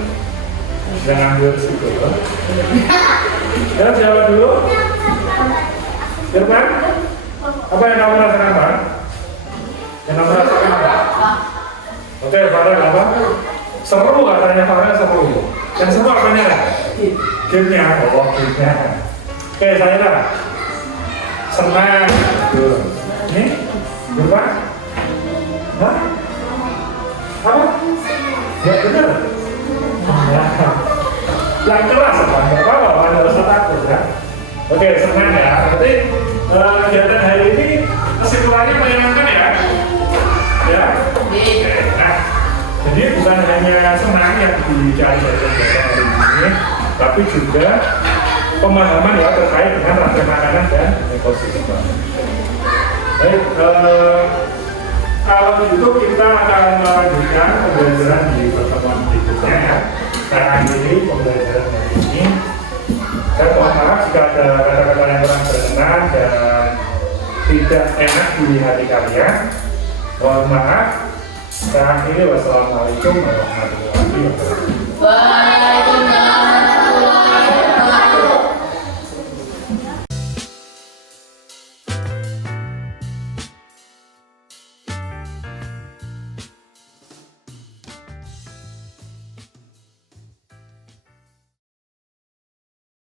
Jangan ambil risiko. Ya, jawab dulu. Firman, apa yang kamu rasakan, Pak? Yang kamu rasakan apa? Oke, Farel apa? Seru katanya Farel, seru. Yang seru apanya? Gamenya, gamenya. Oke, saya lah. Senang. Ini, berapa? Hah? Apa? Ya benar. Yang keras apa? Nggak apa-apa, ada rasa takut ya. Oke, senang ya. Berarti kegiatan hari ini kesimpulannya menyenangkan ya. Ya. Oke. Nah, jadi bukan hanya senang yang dicari dari kegiatan hari ini, tapi juga pemahaman ya terkait dengan rantai makanan dan ekosistem. Baik, kalau begitu kita akan melanjutkan pembelajaran di pertemuan berikutnya ya. Sekarang ini pembelajaran hari ini. Saya mohon maaf jika ada kata-kata yang kurang berkenan dan tidak enak di hati kalian. Mohon maaf. Sekarang ini wassalamualaikum warahmatullahi wabarakatuh.